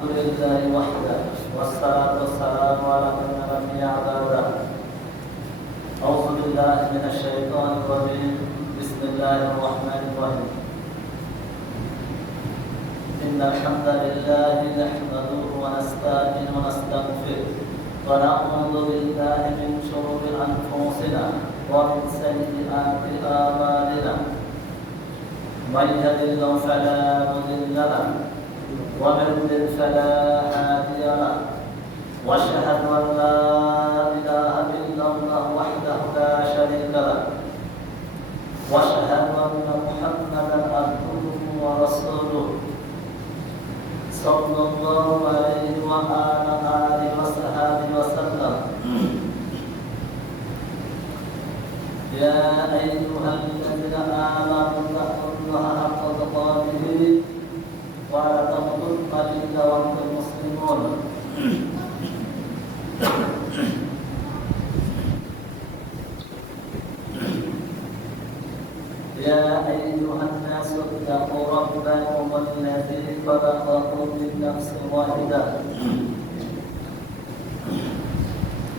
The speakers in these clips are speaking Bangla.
الحمد لله وحده والصلاة والسلام على من لا نبي بعده. أعوذ بالله من الشيطان الرجيم. بسم الله الرحمن الرحيم. إن الحمد لله نحمده ونستعينه ونستغفره ونعوذ بالله من شرور أنفسنا ومن سيئات أعمالنا. من يهد الله فلا مضل له ومن يضلل فلا هادي له واشهد ان لا اله الا الله وحده لا شريك له واشهد ان محمدا عبده ورسوله صلى الله عليه وعلى اله وصحبه وسلم. يا ايها الذين امنوا اتقوا الله حق تقاته ولا تموتن إلا وأنتم مسلمون. يا أيها الناس اتقوا ربكم الذي خلقكم من نفس واحدة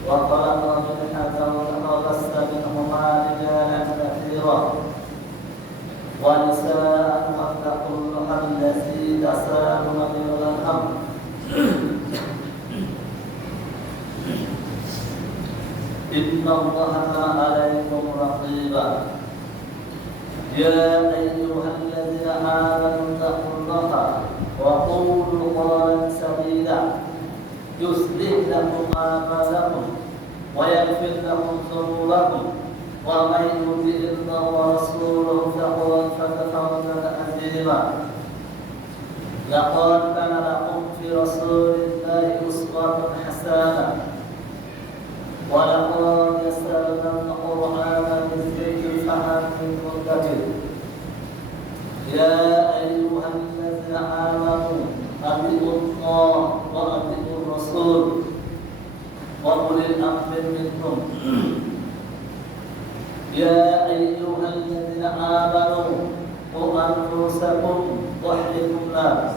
وخلق منها زوجها وبث منهما رجالا كثيرا ونساء واتقوا الله الذي تساءلون به والأرحام إن الله كان عليكم رقيبا. يا أيها الذين آمنوا اتقوا الله وقولوا قولا سديدا يصلح لكم أعمالكم ويغفر لكم ذنوبكم ومن يطع الله ورسوله فقد فاز عظيما. لقد كان لكم في رسول الله أسوة حسنة ولقد يسرنا القرآن للذكر فهل من مدكر. يا أيها الذين آمنوا أطيعوا الله وأطيعوا الرسول وأولي الأمر منكم. يا أيها الذين آمنوا قوا أنفسكم وأهليكم نارا.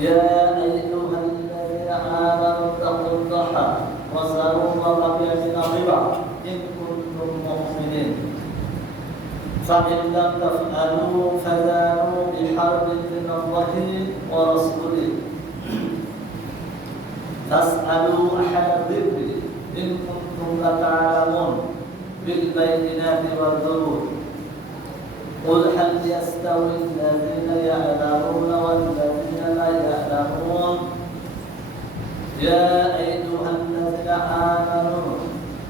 يا أيها الذين آمنوا اتقوا الله وذروا ما بقي من الربا إن كنتم مؤمنين. فإن لم تفعلوا فذروا بحرب من الله ورسوله فاسألوا أهل الذكر إن كنتم لا تعلمون بالبينات والزبور. قل هل يستوي الذين يعلمون والذين لا يعلمون. يا أيها الذين آمنوا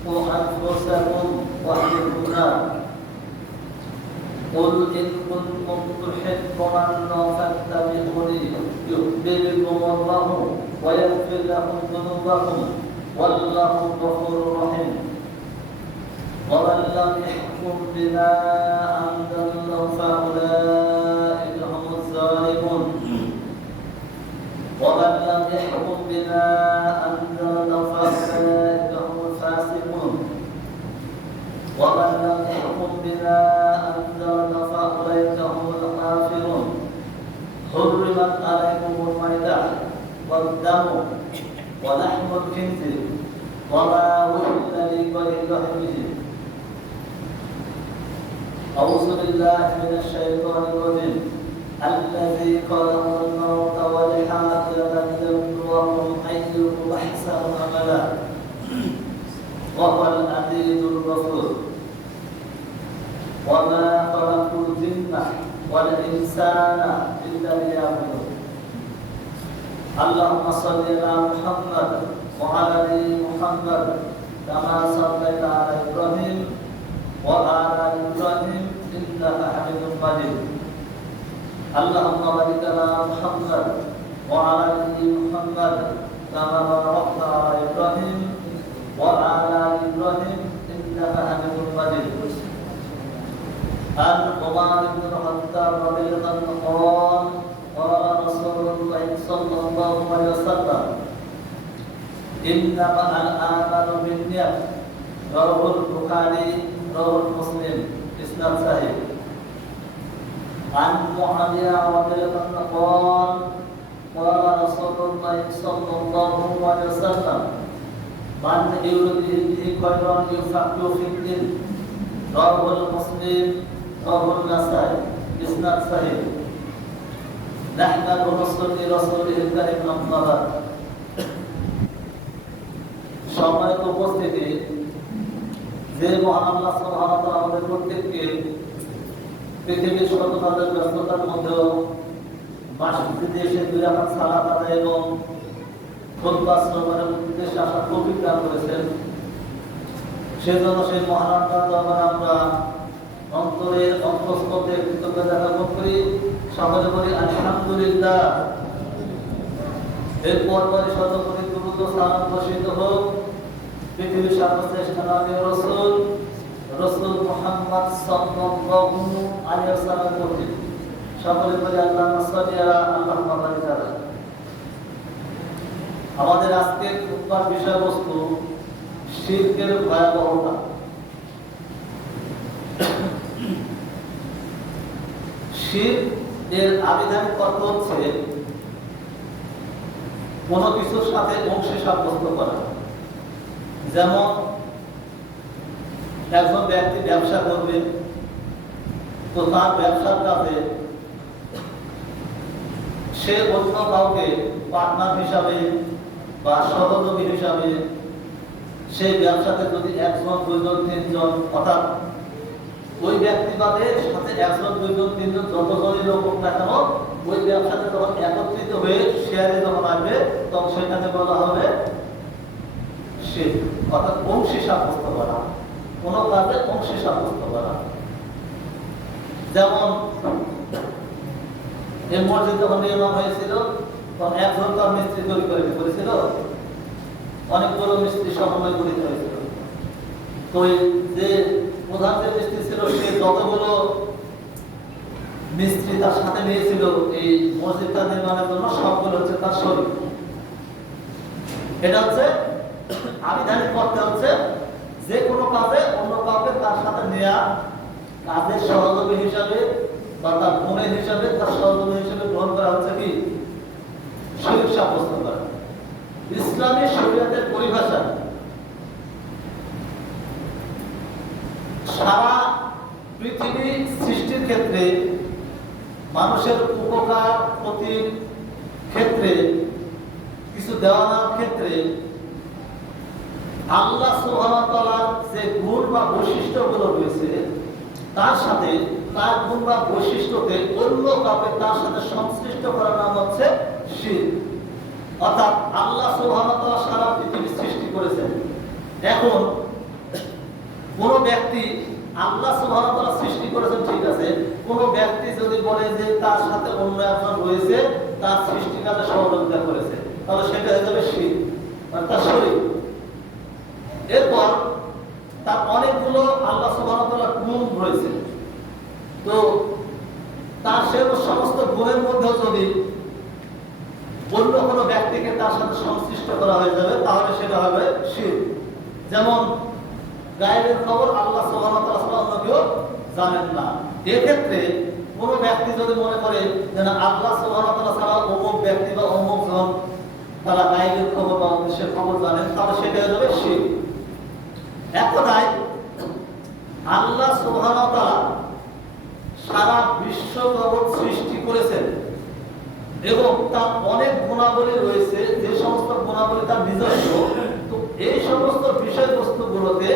قوا أنفسكم وأهليكم نارا. قل إن كنتم تحبون الله فاتبعوني يحببكم الله ويغفر لكم ذنوبكم والله غفور رحيم. ومن لم يحكم بما أنزل الله فأولئك هم الظالمون. ومن لم يحكم بما أنزل الله فأولئك هم الفاسقون. ومن لم يحكم بما أنزل الله فأولئك هم الكافرون. حرمت عليكم الميتة والدم ولحم الخنزير وما أهل لغير الله به. أعوذ بالله من الشيطان الرجيم. الذي خلق الموت والحياة ليبلوكم أيكم أحسن عملا وهو العزيز الغفور. وما خلقت الجن والإنسان إلا ليعبدون. اللهم صل على محمد وعلى آل محمد كما صليت على إبراهيم وعلى إبراهيم إنك حميد مجيد. اللهم بارك على محمد وعلى آل محمد كما باركت على إبراهيم وعلى إبراهيم إنك حميد مجيد. عن عمر بن الخطاب رضي الله عنه قال قال رسول الله صلى الله عليه وسلم إنما الأعمال بالنيات. رواه البخاري رواه مسلم إسناد صحيح. عن معاوية رضي الله عنه قال قال يريد به خيرا يفقهه في الدين رواه مسلم رواه النسائي إسناد صحيح نحمد ونصلي رسوله الكريم أما بعد সম্মানিত উপস্থিতি যে মহান আল্লাহ সুবহানাহু ওয়া তাআলা আমাদের প্রত্যেককে পৃথিবীর শত কাজের ব্যস্ততার মধ্যেও মাসে এসে দুই রাকাত সালাত আদায় এবং খুতবা শ্রবণের উদ্দেশ্যে আসার তৌফিক দান করেছেন সেজন্য সেই মহান আল্লাহর দরবারে আমরা অন্তরের অন্তঃস্থলে কৃতজ্ঞতা জ্ঞাপন করি সকলে বলি আলহামদুলিল্লাহ। এরপর পরে সর্বোপরি দুরূদ ও সালাম বর্ষিত হোক পৃথিবীর সর্বশ্রেষ্ঠ নবী রাসূল মুহাম্মদ সাল্লাল্লাহু আলাইহি ওয়াসাল্লামের প্রতি সকলে বলি আল্লাহুম্মা সাল্লি আলা মুহাম্মাদ ওয়া আলা আমাদের আজকের খুতবার বিষয়বস্তু শিরকের ভয়াবহতা। শিরক এর আবিধানিক অর্থ হচ্ছে কোন কিছুর সাথে অংশী সাব্যস্ত করা। যেমন একজন ব্যক্তি ব্যবসা করবে তো তার ব্যবসার কাজে সে অন্য কাউকে পার্টনার হিসাবে বা সহযোগী হিসাবে সেই ব্যবসাতে যদি একজন দুইজন তিনজন অর্থাৎ ওই ব্যক্তিবাদের সাথে একজন দুইজন তিনজন যতজনই লোক হোক না কেন ওই ব্যবসাতে যখন একত্রিত হয়ে শেয়ারে যখন আসবে তখন সেটাকে বলা হবে শিরক অর্থাৎ অংশী সাব্যস্ত করা, কোন কাজে অংশী সাব্যস্ত করা। যেমন এই মসজিদ যখন নির্মাণ হয়েছিল তখন একজন তার মিস্ত্রি তৈরি করে করেছিল, অনেকগুলো মিস্ত্রি সমন্বয় গঠিত হয়েছিল। তো যে প্রধান যে মিস্ত্রি ছিল সে যতগুলো মিস্ত্রি তার সাথে নিয়েছিল এই মসজিদটা নির্মাণের জন্য সবগুলো হচ্ছে তার শরীর। এটা হচ্ছে আবিধানিক করতে হচ্ছে যে কোনো কাজে অন্য কাউকে তার সাথে নেয়া কাজের সহযোগী হিসাবে বা তার বোনের হিসাবে তার সহযোগী হিসাবে গ্রহণ করা হচ্ছে কি শিরক সাব্যস্ত করা। ইসলামী শরীয়তের পরিভাষা সারা পৃথিবী সৃষ্টির ক্ষেত্রে মানুষের উপকার ক্ষতির ক্ষেত্রে কিছু দেওয়ানোর ক্ষেত্রে আল্লাহ সুবহানাহু ওয়া তাআলার যে গুণ বা বৈশিষ্ট্যগুলো রয়েছে তার সাথে তার গুণ বা বৈশিষ্ট্যকে অন্য কাউকে তার সাথে সংশ্লিষ্ট করার নাম হচ্ছে শিরক। অর্থাৎ আল্লাহ সুবহানাহু ওয়া তাআলা সারা পৃথিবী সৃষ্টি করেছেন। এখন কোন ব্যক্তি আল্লাহ সুবহানাহু ওয়া তাআলা সৃষ্টি করেছেন ঠিক আছে, কোন ব্যক্তি যদি বলে যে তার সাথে অন্য একজন রয়েছে তার সৃষ্টি কাজে সহযোগিতা করেছে তাহলে সেটা হয়ে যাবে শিরক অর্থাৎ শরীক। এরপর তার অনেকগুলো আল্লাহ সুবহানাহু ওয়া তাআলার গুণ রয়েছে, তো তার সে সমস্ত গুণের মধ্যে যদি অন্য কোনো ব্যক্তিকে তার সাথে সংশ্লিষ্ট করা হয়ে যাবে তাহলে সেটা হবে শিরক। যেমন গায়েবের খবর আল্লাহ সুবহানাহু ওয়া তাআলা ছাড়া অন্য কেউ জানেন না। এক্ষেত্রে কোনো ব্যক্তি যদি মনে করে যে না আল্লাহ সুবহানাহু ওয়া তাআলা ছাড়া অমুক ব্যক্তি বা অমুক জন তারা গায়েবের খবর বা অদৃশ্যের খবর জানেন তাহলে সেটা হয়ে যাবে শিরক। এক কথায় আল্লাহ সুবহানাহু ওয়া তাআলা সারা বিশ্ব জগৎ সৃষ্টি করেছেন এবং তার অনেক গুণাবলী রয়েছে, যে সমস্ত গুণাবলী তার নিজস্ব। তো এই সমস্ত বিষয়বস্তুগুলোতে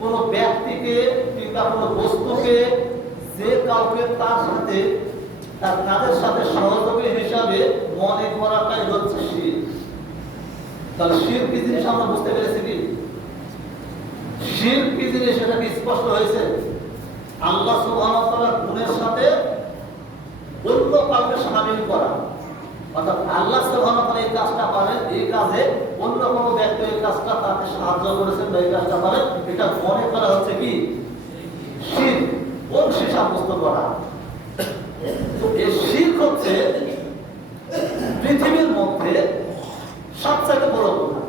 কোন ব্যক্তিকে কিংবা কোন বস্তুকে যে কাউকে তার সাথে তার কাজের সাথে সহযোগী হিসাবে মনে করাটাই হচ্ছে শিরক। তাহলে শিরক কি জিনিস আমরা বুঝতে পেরেছি কি? শিরক কি জিনিস এটা কি স্পষ্ট হয়েছে? আল্লাহ সুবহানাহু ওয়া তাআলার গুণের সাথে অন্য কাউকে শামিল করা, অর্থাৎ আল্লাহ সুবহানাহু ওয়া তাআলা এই কাজটা পারেন, এই কাজে অন্য কোনো ব্যক্তি এই কাজটা তাকে সাহায্য করেছেন বা এই কাজটা পারেন, এটা মনে করা হচ্ছে কি শিরক, অংশী সাব্যস্ত করা। তো এই শিরক হচ্ছে পৃথিবীর মধ্যে সবচেয়ে বড় গুনাহ।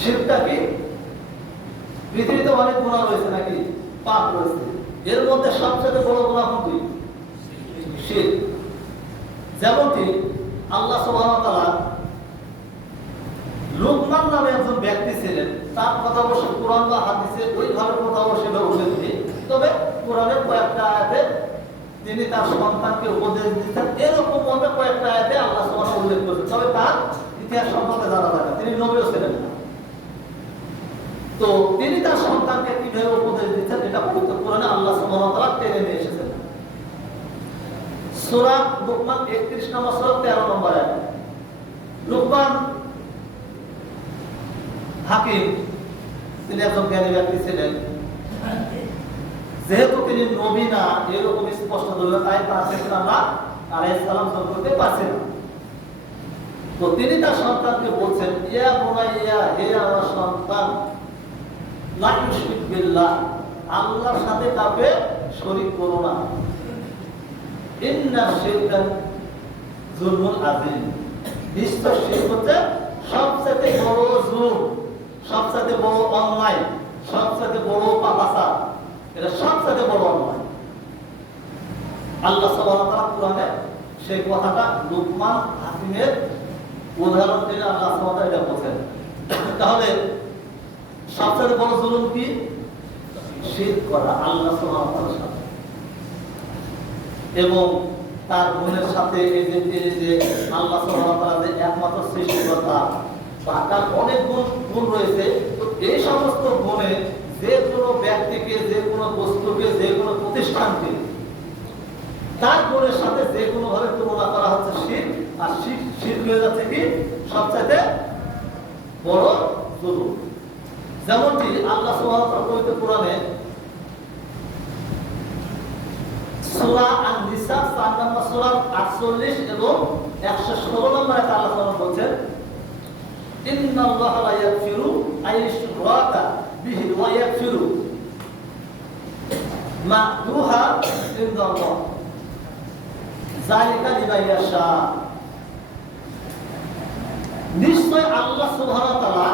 শিরকটা কি? পৃথিবীতে অনেক গুনাহ রয়েছে নাকি, পাপ রয়েছে, এর মধ্যে সবচেয়ে বড় গুনাহ কোনটি? শিরক। যেমনটি আল্লাহ সুবহানাহু ওয়া তাআলা লোকমান নামে একজন ব্যক্তি ছিলেন, তার কথা অবশ্য কোরআন বা হাদিসে ওইভাবে কথা অবশ্য উল্লেখ নেই, তবে কোরআনের কয়েকটা আয়াতে তিনি তার সন্তানকে উপদেশ দিচ্ছেন, এরকম ভাবে কয়েকটা আয়াতে আল্লাহ সুবহানাহু উল্লেখ করেছেন, তবে তার ইতিহাস সম্পর্কে জানা যায় না, তিনি নবীও ছিলেন না। তো তিনি তার সন্তানকে কিভাবে উপদেশ দিচ্ছেন এটা পবিত্র কোরআনে আল্লাহ সুবহানাহু ওয়া তাআলা টেনে নিয়ে এসেছেন। সূরা লুকমান 31 নম্বর সূরা 13 নম্বর আয়াত। লুকমান হাকিম, তিনি একজন জ্ঞানী ব্যক্তি ছিলেন, যেহেতু তিনি নবী না এরকম স্পষ্ট দলিল তাই তার ক্ষেত্রে আল্লাহ আলাইহিস সালাম যোগ করতে পারছেন না। তো তিনি তার সন্তানকে বলছেন, ইয়া বুনাইয়া, হে আমার সন্তান, লা তুশরিক বিল্লাহ, আল্লাহর সাথে কাউকে শরীক করো না। ইন্না শিরকা যুলমুন আযীম, নিশ্চয় শিরক হচ্ছে সবচেয়ে বড় জুলম, সবচেয়ে বড় অন্যায়, সবচেয়ে বড় পাপাচার, এটা সবচেয়ে বড় অন্যায়। আল্লাহ সুবহানাহু ওয়া তাআলা কোরআনে সেই কথাটা লুকমান হাকিমের উদাহরণ দিয়ে আল্লাহ সুবহানাহু ওয়া তাআলা এটা বলেন। তাহলে সবচেয়ে বড় জুলুম কি? শিরক করা আল্লাহ সুবহানাহু ওয়া তাআলার সাথে এবং তার গুণের সাথে। এই যে আল্লাহ সুবহানাহু ওয়া তাআলা যে একমাত্র সৃষ্টিকর্তা, তার অনেক গুণ রয়েছে। তো এই সমস্ত গুণে যে কোনো ব্যক্তিকে, যে কোনো বস্তুকে, যে কোনো প্রতিষ্ঠানকে তার গুণের সাথে যে কোনো ভাবে তুলনা করা হচ্ছে শিরক, আর শিরক হয়ে যাচ্ছে কি সবচাইতে বড় জুলুম। যেমনটি আল্লাহ সুবহানাহু ওয়া তাআলা পবিত্র কোরআনে সূরা আন-নিসা 4 নম্বর সূরা 48 এবং 116 নম্বর আয়াতে আল্লাহ সুবহানাহু বলছেন, ইন্নাল্লাহা লা ইয়াগফিরু আইয়ুশরাকা বিহি ওয়া ইয়াগফিরু মা দুহা ইনদাল্লাহ যালিকা লিমান ইয়াশা। নিশ্চয় আল্লাহ সুবহানাহু ওয়া তাআলা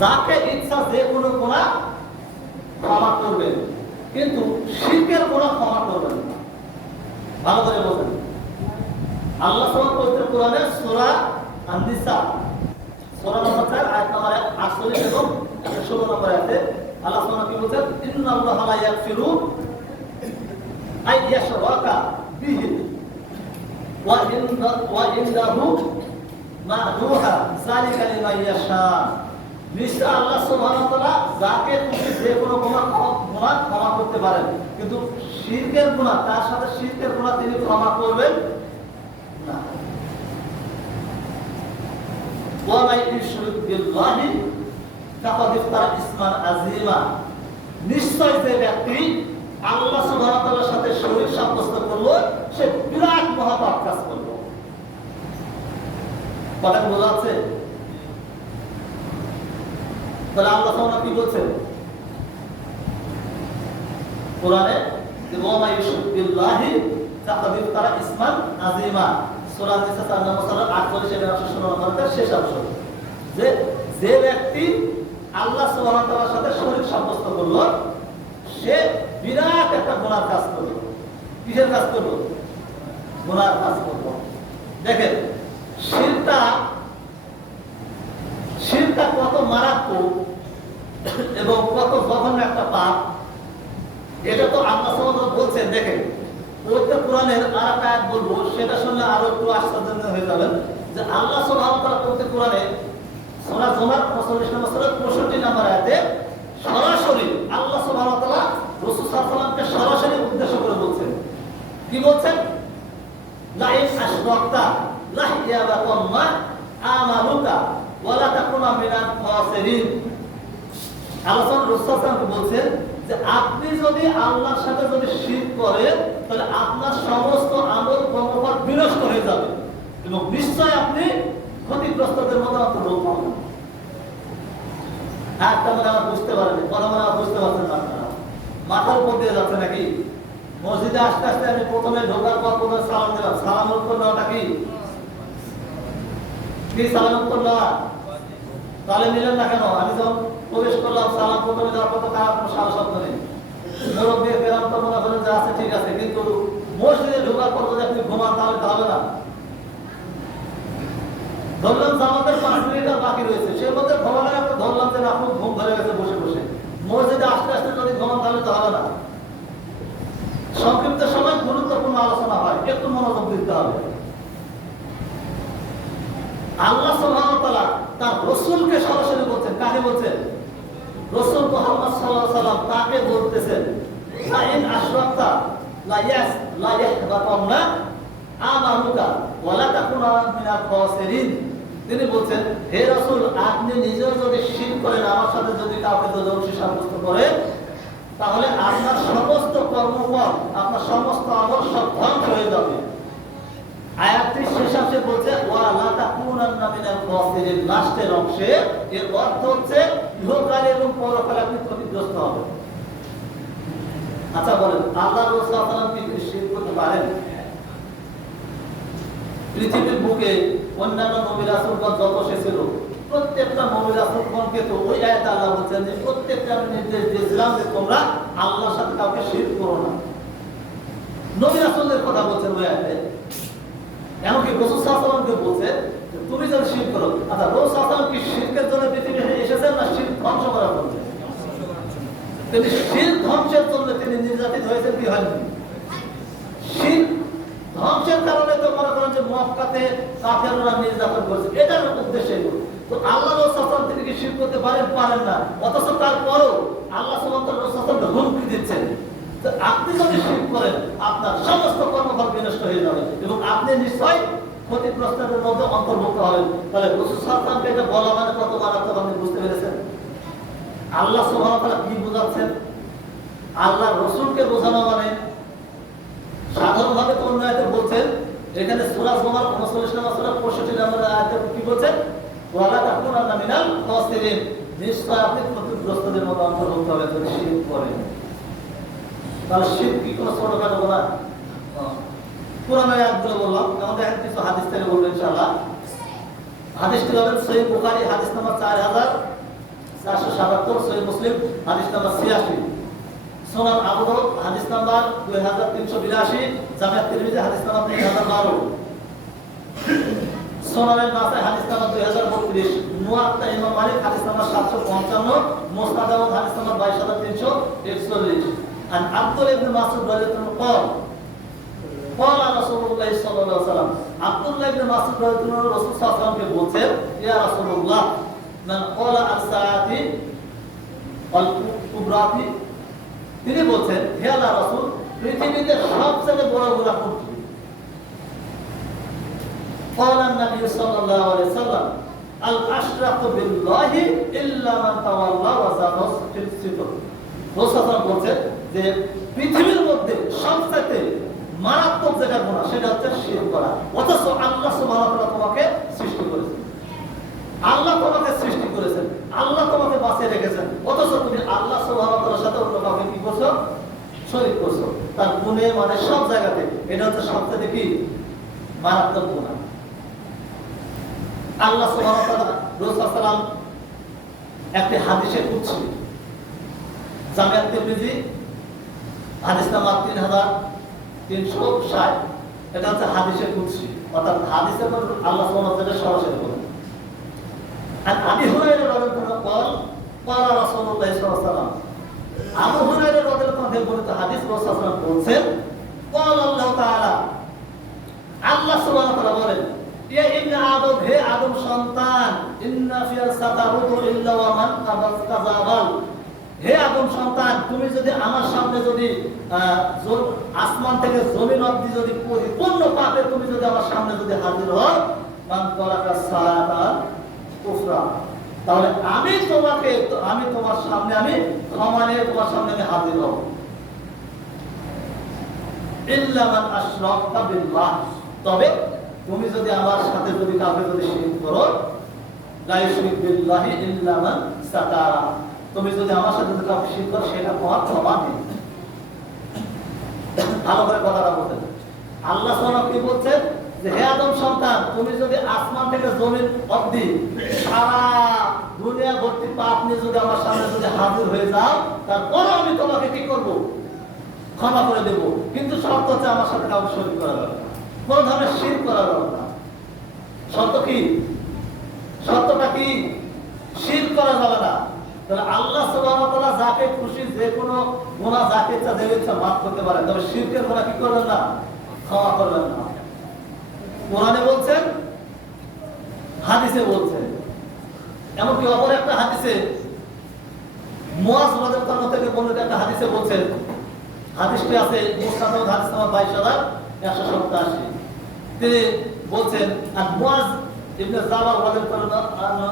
যাকে ইচ্ছা যে কোনো গুনাহ ক্ষমা করবেন, কিন্তু শিরকের গুনাহ ক্ষমা করবেন না। ভালো করে বলেন, আল্লাহ সুবহানাহু পবিত্র কোরআনে সূরা আন-নিসা সূরা নম্বর 4 আয়াত নম্বর 48 এবং 116 নম্বর আয়াতে আল্লাহ সুবহানাহু কি বলেন, ইন্নাল্লাহা লা ইয়াগফিরু আইয়াশরাকা বিহি ওয়া ইনদাহু মা দুহা যালিকা লিমান ইয়াশা। নিশ্চয় আল্লাহ সুবহানাহু ওয়া তাআলা যাকে খুশি যে কোনো গুনাহ ক্ষমা করতে পারেন, কিন্তু শিরকের গুনাহ, তার সাথে শিরকের গুনাহ তিনি ক্ষমা করবেন না। ওয়া মান ইউশরিক বিল্লাহি ফাকাদ ইফতারা ইসমান আযীমা। নিশ্চয় যে ব্যক্তি আল্লাহ সুবহানাহু ওয়া তাআলার সাথে শরীক সাব্যস্ত করলো, সে বিরাট মহাপাপ কাজ করলো। কথা বোঝা যাচ্ছে? তাহলে আল্লাহ সুবহানাহু কি বলছেন কোরআনে, যে ওয়া মান ইউশরিক বিল্লাহি ফাকাদ ইফতারা ইসমান আযীমা, সূরা নিসা 4 নম্বর সূরা 48 এবং 116 নম্বরের শেষ অংশ, যে ব্যক্তি আল্লাহ সুবহানাহু ওয়া তাআলার সাথে শরীক সাব্যস্ত করলো, সে বিরাট একটা গুনার কাজ করলো। কিসের কাজ করলো? গুনার কাজ করলো। দেখেন শিরকটা কত মারাত্মক এবং কত জঘন্য একটা পাপ, এটা তো আল্লাহ সুবহানাহু ওয়া তাআলা বলছেন। দেখেন পবিত্র কোরআনের আরেকটা আয়াত বলবো, সেটা শুনলে আরো একটু আশ্চর্য হয়ে যাবেন, যে আল্লাহ সুবহানাহু ওয়া তাআলা পবিত্র কোরআনে সূরা জুমার 45 নম্বর সূরা 65 নম্বর আয়াতে সরাসরি আল্লাহ সুবহানাহু ওয়া তাআলা রাসূল সাল্লাল্লাহু আলাইহি ওয়াসাল্লামকে সরাসরি উদ্দেশ্য করে বলছেন। কি বলছেন? লা ইন আশরাকতা লা ইয়াবাতাল্লাহ আমালুকা ওয়া লা তাকুনা মিনাল খাসিরিন। আল্লাহ রাসূল সাল্লাল্লাহু বলছেন যে আপনি যদি আল্লাহর সাথে যদি শিরক করেন, তাহলে আপনার সমস্ত আমল কর্মফল বিনষ্ট হয়ে যাবে এবং নিশ্চয় আপনি ক্ষতিগ্রস্তদের মতো অন্তর্ভুক্ত হবেন। একটা মনে আমার বুঝতে পারেনি, কথা মনে আমার বুঝতে পারছেন না, আপনারা মাথার উপর দিয়ে যাচ্ছে নাকি? মসজিদে আস্তে আস্তে আমি প্রথমে ঢোকার পর প্রথমে সালাম দিলাম, সালাম উত্তর দেওয়াটা কি সালাম উত্তর দেওয়া? তাহলে নিলেন না কেন? আমি যখন প্রবেশ করলাম, সালাম প্রথমে দেওয়ার পর তো কার কোনো সারা শব্দ নেই, মোরব দিয়ে পেলাম, তো মনে করেন যে আছে ঠিক আছে, কিন্তু মসজিদে ঢোকার পর যদি আপনি ঘুমান তাহলে তো হবে না। ধরলাম জামাতের 5 মিনিট বাকি রয়েছে, সেই মধ্যে ঘুমানোর একটা ধরলাম যে আপনি ঘুম ধরে গেছে বসে বসে, মসজিদে আস্তে আস্তে যদি ঘুমান তাহলে তো হবে না। সংক্ষিপ্ত সময় গুরুত্বপূর্ণ আলোচনা হয়, একটু মনোযোগ দিতে হবে। আল্লাহ সুবহানাহু ওয়া তাআলা তার রাসূলকে সরাসরি বলছেন, কাকে বলছেন? রাসূল মুহাম্মদ সাল্লাল্লাহু আলাইহি ওয়াসাল্লাম তাকে বলতেছেন, লা ইন আশরাকতা লা ইয়াহবাতান্না আমালুকা ওয়া লা তাকুনা মিনাল খাসিরিন। তিনি বলছেন, হে রাসূল, আপনি নিজেও যদি শিরক করেন, আমার সাথে যদি কাউকে দোষী সাব্যস্ত করেন, তাহলে আপনার সমস্ত কর্মফল, আপনার সমস্ত আমল সব ধ্বংস হয়ে যাবে। আয়াতটির শেষাংশে বলছে ওয়া লা তাকুনান্না মিনাল খাসিরিন, লাস্টের অংশে এর অর্থ হচ্ছে ইহকালে এবং পরকালে আপনি ক্ষতিগ্রস্ত হবেন। আচ্ছা বলেন, আল্লাহ রাসূল সাল্লাল্লাহু আলাইহি ওয়াসাল্লাম কি শিরক করতে পারেন? পৃথিবীর বুকে অন্যান্য নবী রাসূলগণ যত ছিল, প্রত্যেকটা নবী রাসূলগণকে তো ওই আয়াতে আল্লাহ বলেছেন যে প্রত্যেকটা আমি নির্দেশ দিয়েছিলাম যে তোমরা আল্লাহর সাথে কাউকে শিরক করো না। নবী রাসূলদের কথা বলছেন ওই আয়াতে। এমনকি রাসূল সাল্লাল্লাহু আলাইহি ওয়াসাল্লামকে বলছে তুমি যদি শিরক করো। আচ্ছা, রাসূল সাল্লাল্লাহু আলাইহি ওয়াসাল্লাম কি শিরকের জন্য পৃথিবীতে এসেছেন না শিরক ধ্বংস করার জন্য? তিনি শিরক ধ্বংসের জন্য তিনি নির্যাতিত হয়েছেন, কি হয়নি? শিরক ধ্বংসের কারণে তো মনে করেন যে মক্কাতে কাফেররা নির্যাতন করেছে, এটার উদ্দেশ্যে। তো আল্লাহ রাসূল সাল্লাল্লাহু আলাইহি ওয়াসাল্লাম তিনি কি শিরক করতে পারেন? পারেন না। অথচ তারপরও আল্লাহ সুবহানাহু ওয়া তাআলা রাসূল সাল্লাল্লাহু আলাইহি ওয়াসাল্লামকে হুমকি দিচ্ছেন যে আপনি যদি শিরক করেন আপনার সমস্ত কর্মফল বিনষ্ট হয়ে যাবে এবং আপনি নিশ্চয়ই ক্ষতিগ্রস্তদের মধ্যে অন্তর্ভুক্ত হবেন। তাহলে রাসূল সাল্লাল্লাহু আলাইহি ওয়াসাল্লামকে এটা বলা মানে কত মারাত্মক আপনি বুঝতে পেরেছেন? আল্লাহ সুবহানাহু ওয়া তাআলা কি বোঝাচ্ছেন? আল্লাহ রাসূলকে বোঝানো মানে সাধারণভাবে কোন আয়াতে বলছেন, এখানে সূরা জুমার 39 নম্বর সূরা 65 নম্বর আয়াতে কি বলছেন? ওয়া লা তাকুনান্না মিনাল খাসিরিন, নিশ্চয় আপনি ক্ষতিগ্রস্তদের মধ্যে অন্তর্ভুক্ত হবেন যদি শিরক করেন। তাহলে শিরক কি কোনো ছোটখাটো গুনাহ? পুরানো আয়াতগুলো বললাম, এখন দেখেন কিছু হাদিস থেকে বলবো ইনশাআল্লাহ। হাদিসটি হলো সহিহ বুখারী হাদিস নাম্বার 4477, সহিহ মুসলিম হাদিস নাম্বার 86, সুনান আবু দাউদ হাদিস নাম্বার 2382, জামিআত তিরমিজি হাদিস নাম্বার 3012, সুনান নাসাই হাদিস নাম্বার 2032, মুওয়াত্তা ইমাম মালিক হাদিস নাম্বার 755, মুসনাদ আহমদ হাদিস নাম্বার 22341। আন আব্দুল্লাহ ইবনে মাসউদ রাদিয়াল্লাহু আনহু قال রাসূলুল্লাহ সাল্লাল্লাহু আলাইহি ওয়াসাল্লাম, আব্দুল্লাহ ইবনে মাসউদ রাদিয়াল্লাহু আনহু রাসূল সাল্লাল্লাহু আলাইহি ওয়াসাল্লামকে বলছেন, ইয়া রাসূলুল্লাহ, মান ক্বালা আস-সাআতি ওয়াল কুবরাতি, তিনি বলছেন, হে আল্লাহ রাসূল, পৃথিবীতে সবচেয়ে বড় গুনাহ কোনটি? ক্বালা নবী সাল্লাল্লাহু আলাইহি ওয়াসাল্লাম, আল আশরাকু বিল্লাহি ইল্লা মান তাওয়াল্লা ওয়া যাদা ফিল সিফর। রাসূল বলছেন যে পৃথিবীর মধ্যে সবচেয়ে মারাত্মক যেটা গুনাহ সেটা হচ্ছে শিরক করা। অথচ আল্লাহ সুবহানাহু ওয়া তাআলা তোমাকে সৃষ্টি করেছেন, আল্লাহ তোমাকে সৃষ্টি করেছেন, আল্লাহ তোমাকে বাঁচিয়ে রেখেছেন, অথচ তুমি আল্লাহ সুবহানাহু ওয়া তাআলার সাথে অন্য কাউকে কি করছো? শরীক করছো। তার গুণে মানে সব জায়গাতে এটা হচ্ছে সবচেয়ে কি মারাত্মক গুনাহ। আল্লাহ সুবহানাহু ওয়া তাআলা রাসূল সাল্লাল্লাহু আলাইহি ওয়াসাল্লাম একটি হাদিসে কুদসি, জামিআত তিরমিজি হাদিস নাম্বার 3360, এটা হচ্ছে হাদিসে কুদসি, অর্থাৎ হাদিসের মধ্যে আল্লাহ সুবহানাহু ওয়া তাআলা সরাসরি বলেন। আর আবু হুরায়রা রাদিয়াল্লাহু আনহু قال رسول الله صلى الله عليه وسلم, আবু হুরায়রা রাদিয়াল্লাহু আনহু বর্ণিত হাদিস রাসূল সাল্লাল্লাহু আলাইহি ওয়াসাল্লাম বলেন, قال الله تعالى, আল্লাহ সুবহানাহু ওয়া তাআলা বলেন, ইয়া ইবনে আদম, হে আদম সন্তান, ইন্না ফিয়া সাতারুদু ইল্লা ওয়া মান কাযাবাল, হে আদম সন্তান, তুমি যদি আমার সামনে যদি আসমান থেকে জমিন অবধি যদি পরিপূর্ণ পাপে তুমি যদি আমার সামনে যদি হাজির হও, মান তারাকা সালাতা কুফরা, তাহলে আমি তোমার সামনে আমি ক্ষমা নিয়ে তোমার সামনে আমি হাজির হব। ইল্লা মান আশরাকতা বিল্লাহ, তবে তুমি যদি আমার সাথে যদি কাউকে যদি শিরক করো, লা ইউশরিক বিল্লাহি ইল্লা মান সাতারা, তুমি যদি আমার সাথে যদি কাউকে শিরক করো সেটা তোমার ক্ষমা নেই। ভালো করে কথাটা বলতে, আল্লাহ সুবহানাহু কি বলছেন যে হে আদম সন্তান, তুমি যদি আসমান থেকে জমিন অবধি সারা দুনিয়া ভর্তি পাপ নিয়ে যদি আমার সামনে যদি হাজির হয়ে যাও, তারপরও আমি তোমাকে কি করব? ক্ষমা করে দেব। কিন্তু শর্ত হচ্ছে আমার সাথে কাউকে শরীক করা যাবে না, কোন ধরনের শিরক করা যাবে না। শর্ত কি? শর্তটা কি শিরক করা যাবে না। তাহলে আল্লাহ সুবহানাহু ওয়া তাআলা যাকে খুশি যে কোনো গুনাহ যাকে ইচ্ছা যে ইচ্ছা মাফ করতে পারে, তবে শিরকের গুনাহ কি করবেন না, ক্ষমা করবেন না। কোরআনে বলছেন, হাদিসে বলছেন, এমনকি অপর একটা হাদিসে মুয়াজ রাদিয়াল্লাহু আনহু থেকে বর্ণিত একটা হাদিসে বলছেন, হাদিসটি আছে মুসনাদ হাদিস নাম্বার 22187। তিনি বলছেন, আর মুয়াজ ইবনে জাবাল রাদিয়াল্লাহু আনহু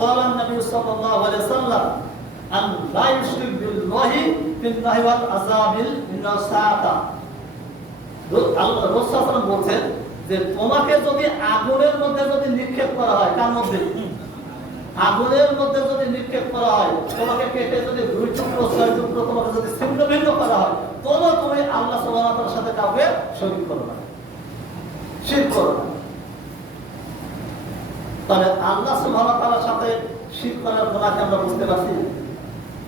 قال النبي صلى الله عليه وسلم ان لا يشرك بالله في النهي والعذاب من الساعه। আল্লাহ রাসূল সাল্লাল্লাহু আলাইহি ওয়াসাল্লাম বলছেন যে তোমাকে যদি আগুনের মধ্যে যদি নিক্ষেপ করা হয়, কার মধ্যে, আগুনের মধ্যে যদি নিক্ষেপ করা হয়, তোমাকে কেটে যদি 2 টুকরো 6 টুকরো তোমাকে যদি ছিন্ন ভিন্ন করা হয়, তবুও তুমি আল্লাহ সুবহানাহু ওয়া তাআলার সাথে কাউকে শরীক করো না, শিরক করো না। তাহলে আল্লাহ সুবহানাহু ওয়া তাআলার সাথে শিরক করার গুনাহকে আমরা বুঝতে পারছি।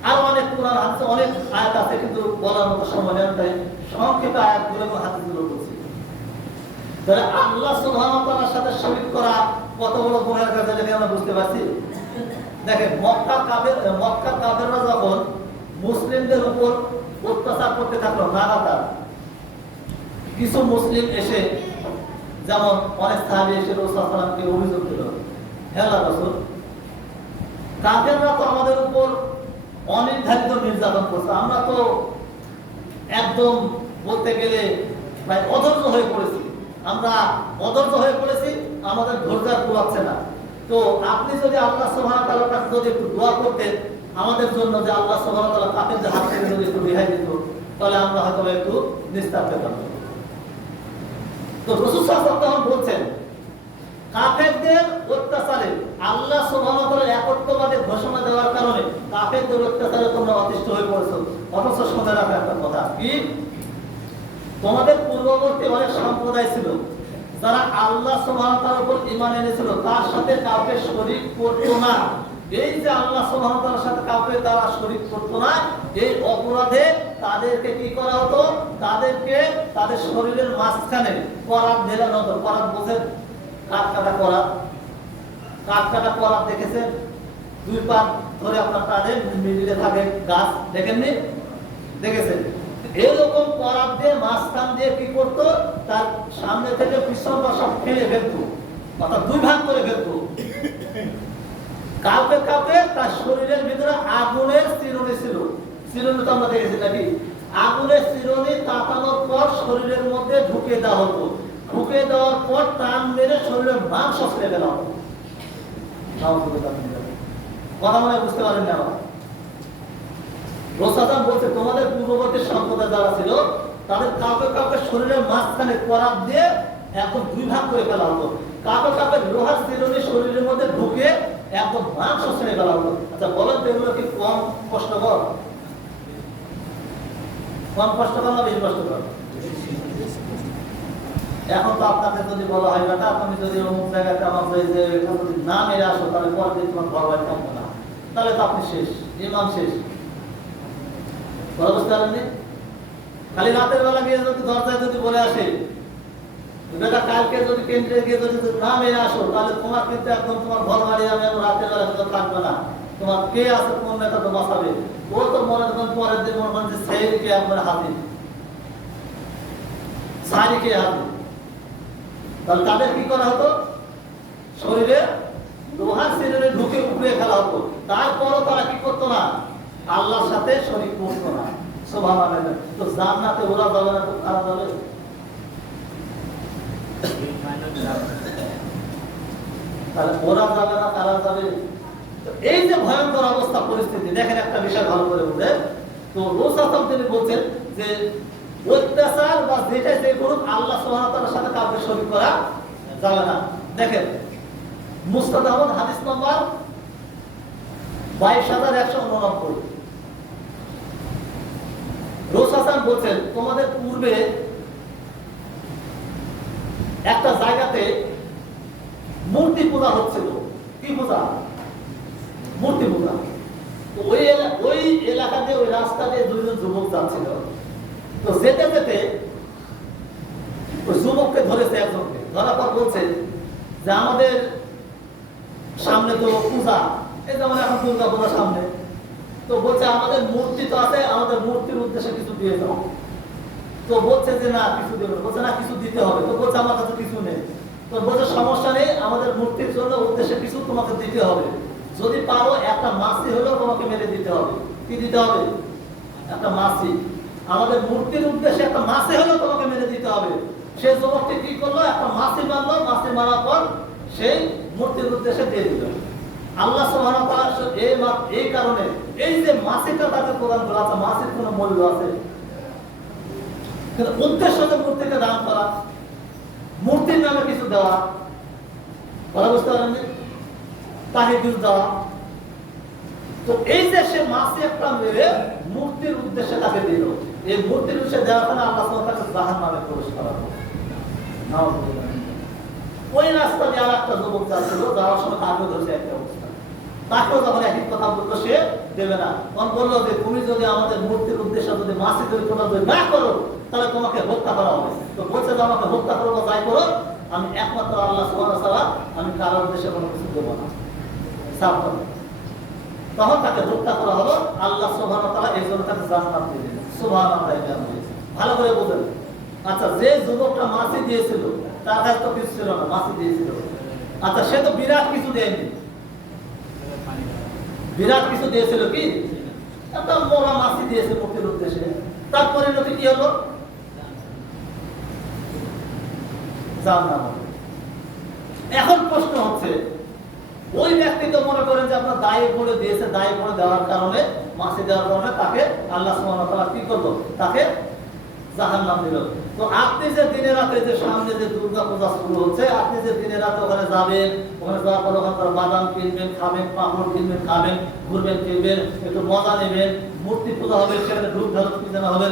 আর অনেক কোরআন হাদিসে অনেক আয়াত আছে, কিন্তু বলার মতো সময় নেই, তাই সংক্ষেপে আয়াতগুলো এবং হাদিসগুলো বলছি। তাহলে আল্লাহ সুবহানাহু ওয়া তাআলার সাথে শরীক করা কত বড় গুনাহের কাজ, এটা আমরা বুঝতে পারছি। দেখেন, মক্কার কাফেররা যখন মুসলিমদের উপর অত্যাচার করতে থাকলো লাগাতার, কিছু মুসলিম এসে, যেমন অনেক সাহাবী এসে রাসূল সাল্লাল্লাহু আলাইহি ওয়াসাল্লামকে অভিযোগ দিল, হে আল্লাহর রাসূল, কাফেররা তো আমাদের উপর অনির্ধারিত নির্যাতন করছে, আমরা তো একদম বলতে গেলে প্রায় অধৈর্য হয়ে পড়েছি, আমাদের ধৈর্য আর কুলাচ্ছে না। তো আপনি যদি আল্লাহ সুবহানাহু ওয়া তাআলার কাছে যদি একটু দোয়া করতেন আমাদের জন্য, যে আল্লাহ সুবহানাহু ওয়া তাআলা কাফেরদের হাত থেকে যদি একটু রেহাই দিত, তাহলে আমরা হয়তো একটু নিস্তার পেতাম। তো রাসূল সাল্লাল্লাহু আলাইহি ওয়াসাল্লাম বলছেন, কাফেরদের অত্যাচারে আল্লাহ সুবহানাহু ওয়া তাআলা একত্ববাদের ঘোষণা দেওয়ার কারণে কাফেরদের অত্যাচারে তোমরা অতিষ্ঠ হয়ে পড়েছো। অথচ শুনে রাখো একটা কথা, কি, তোমাদের পূর্ববর্তী অনেক সম্প্রদায় ছিল যারা আল্লাহ সুবহানাহু ওয়া তাআলার উপর ঈমান এনেছিল, তার সাথে কাউকে শরীক করত না। এই যে আল্লাহ সুবহানাহু ওয়া তাআলার সাথে কাউকে তারা শরীক করত না, এই অপরাধে তাদেরকে কি করা হতো, তাদেরকে তাদের শরীরের মাঝখানে করাত ঢেলানো হতো। করাত বলছেন, কাঠ কাটা করাত দেখেছেন, 2 পা ধরে আপনার তাদের মিডিলে থাকে গাছ, দেখেননি, দেখেছেন? এরকম করাত দিয়ে মাঝখান দিয়ে কি করতো, তার সামনে থেকে পিছন বা সব ফেলে ফেলতো, অর্থাৎ 2 ভাগ করে ফেলতো। কাউকে তার শরীরের ভিতরে আগুনের চিরুনি ছিল, চিরুনি তো আমরা দেখেছি নাকি, আগুনের চিরুনি তাতানোর পর শরীরের মধ্যে ঢুকে দেওয়া হতো, ঢুকে দেওয়ার পর টান মেরে শরীরের মাংস ছেড়ে দেওয়া হতো। কথা মনে বুঝতে পারেন না? রাসূল বলছে, তোমাদের পূর্ববর্তী সম্প্রদায় যারা ছিল তাদের কাউকে শরীরের মাঝখানে করাত দিয়ে একদম 2 ভাগ করে ফেলা হতো, কাউকে লোহার চিরুনি শরীরের মধ্যে ঢুকে একদম মাংস ছেড়ে ফেলা হতো। আচ্ছা বলেন তো, এগুলো কি কম কষ্টকর? কম কষ্টকর না বেশি কষ্টকর? এখন তো আপনাকে যদি বলা হয় না, আপনি যদি অমুক জায়গাতে আমার যে যদি না মেরে আসো, তাহলে পরে দিন তোমার ঘর বাড়ি থাকবে না, তাহলে তো আপনি শেষ, ইমান শেষ। বুঝতে পারেননি? খালি রাতের বেলা গিয়ে যদি দরজায় যদি বলে আসে, বেটা কালকে যদি কেন্দ্রে গিয়ে যদি না মেরে আসো, তাহলে তোমার কিন্তু একদম তোমার ঘর বাড়ি আমি রাতের বেলা কিন্তু থাকবে না, তোমার কে আছে, কোন নেতা তো বাঁচাবে, ও তো মনে করেন পরের দিন মনে করেন যে সেইকে একবার হাজির, সারিকে হাজির। তাহলে তাদের কি করা হতো, শরীরে লোহার চিরুনি ঢুকে উপরে ফেলা হতো, তারপরও তারা কি করতো না, আল্লাহর সাথে শরীক করতো না। সুবহানাল্লাহ। তো জান্নাতে ওরা যাবে না, তো কারা যাবে? তাহলে ওরা যাবে না, কারা যাবে? এই যে ভয়ঙ্কর অবস্থা পরিস্থিতি, দেখেন একটা বিষয় ভালো করে বুঝে। তো রাসূল তিনি বলছেন যে অত্যাচার বা যেটাই যে করুক, আল্লাহ সুবহানাহু ওয়া তাআলার সাথে কাউকে শরীক করা যাবে না। দেখেন, মুসনাদ আহমদ হাদিস নাম্বার 22189। রাসূল বলছেন, তোমাদের পূর্বে একটা জায়গাতে মূর্তি পূজা হচ্ছিল। কি পূজা? মূর্তি পূজা। ওই এলাকাতে ওই রাস্তা দিয়ে 2 জন যুবক যাচ্ছিল। তো যেতে যেতে ওই যুবককে ধরেছে, একজনকে ধরার পর বলছে যে আমাদের সামনে তো পূজা, এই যেমন এখন দুর্গা পূজা সামনে, তো বলছে আমাদের মূর্তি তো আছে, আমাদের মূর্তির উদ্দেশ্যে কিছু দিয়ে দাও। তো বলছে যে না কিছু দেবে, বলছে না কিছু দিতে হবে। তো বলছে আমার কাছে কিছু নেই। তো বলছে সমস্যা নেই, আমাদের মূর্তির জন্য উদ্দেশ্যে কিছু তোমাকে দিতে হবে। যদি পারো একটা মাছি হলেও তোমাকে মেরে দিতে হবে। কি দিতে হবে? একটা মাছি। আমাদের মূর্তির উদ্দেশ্যে একটা মাছি হলেও তোমাকে মেরে দিতে হবে। সে যুবকটি কি করলো? একটা মাছি মারলো, মাছি মারার পর সেই মূর্তির উদ্দেশ্যে দিয়ে দিল। আল্লাহ সুবহানাহু ওয়া তাআলা এই কারণে এই যে মাছিটা তাকে প্রদান করা আছে, মাছির কোনো মূল্য আছে, কিন্তু উদ্দেশ্য যে মূর্তিকে দান করা, মূর্তির নামে কিছু দেওয়া, বলা বুঝতে পারেন, তাকে কিছু দেওয়া। তো এই যে সে মাছি একটা মেরে মূর্তির উদ্দেশ্যে তাকে দিল, এই মূর্তির উদ্দেশ্যে দেওয়ার ফলে আল্লাহ সুবহানাহু ওয়া তাআলা জাহান্নামে প্রবেশ করাবো। ওই রাস্তা দিয়ে আর একটা যুবক যাচ্ছিল, যাওয়ার সময় তাকেও ধরছে একটা অবস্থা। তাকেও যখন একই কথা বললো, সে দেবে না। তখন বললো যে তুমি যদি আমাদের মূর্তির উদ্দেশ্যে যদি মাছি তৈরি করা যদি না করো, তাহলে তোমাকে হত্যা করা হবে। তো বলছে যে আমাকে হত্যা করবো, যাই করো, আমি একমাত্র আল্লাহ সুবহানাহু ওয়া তাআলা, আমি কারোর উদ্দেশ্যে কোনো কিছু দেবো না। তখন তাকে হত্যা করা হলো। আল্লাহ সুবহানাহু ওয়া তাআলা এই জন্য তাকে জান্নাত দিয়ে দিলেন। সুবহানাল্লাহ। ভালো করে বুঝেন। আচ্ছা, যে যুবকটা মাছি দিয়েছিল তার কাছে তো কিছু ছিল না, মাছি দিয়েছিল। আচ্ছা, সে তো বিরাট কিছু দেয়নি। বিরাট কিছু দিয়েছিল কি? একটা মোরা মাছি দিয়েছে মূর্তির উদ্দেশ্যে। তার পরিণতি কি হলো? জাহান্নাম। এখন প্রশ্ন হচ্ছে, ওই ব্যক্তি তো মনে করেন যে আপনার দায়ে পড়ে দিয়েছে, দায়ে পড়ে দেওয়ার কারণে, মাছি দেওয়ার কারণে তাকে আল্লাহ সুবহানাহু ওয়া তাআলা কি করলো? তাকে জাহান্নাম দিল। তো আপনি যে দিনে রাতে যে সামনে যে দুর্গা পূজা শুরু হচ্ছে, আপনি যে দিনে রাতে ওখানে যাবেন, ওখানে যাওয়ার পর ওখানকার বাদাম কিনবেন, খাবেন, পাপড় কিনবেন, খাবেন, ঘুরবেন ফিরবেন, একটু মজা নেবেন, মূর্তি পূজা হবে, সেখানে ধূপ ধারক কি জানা হবে,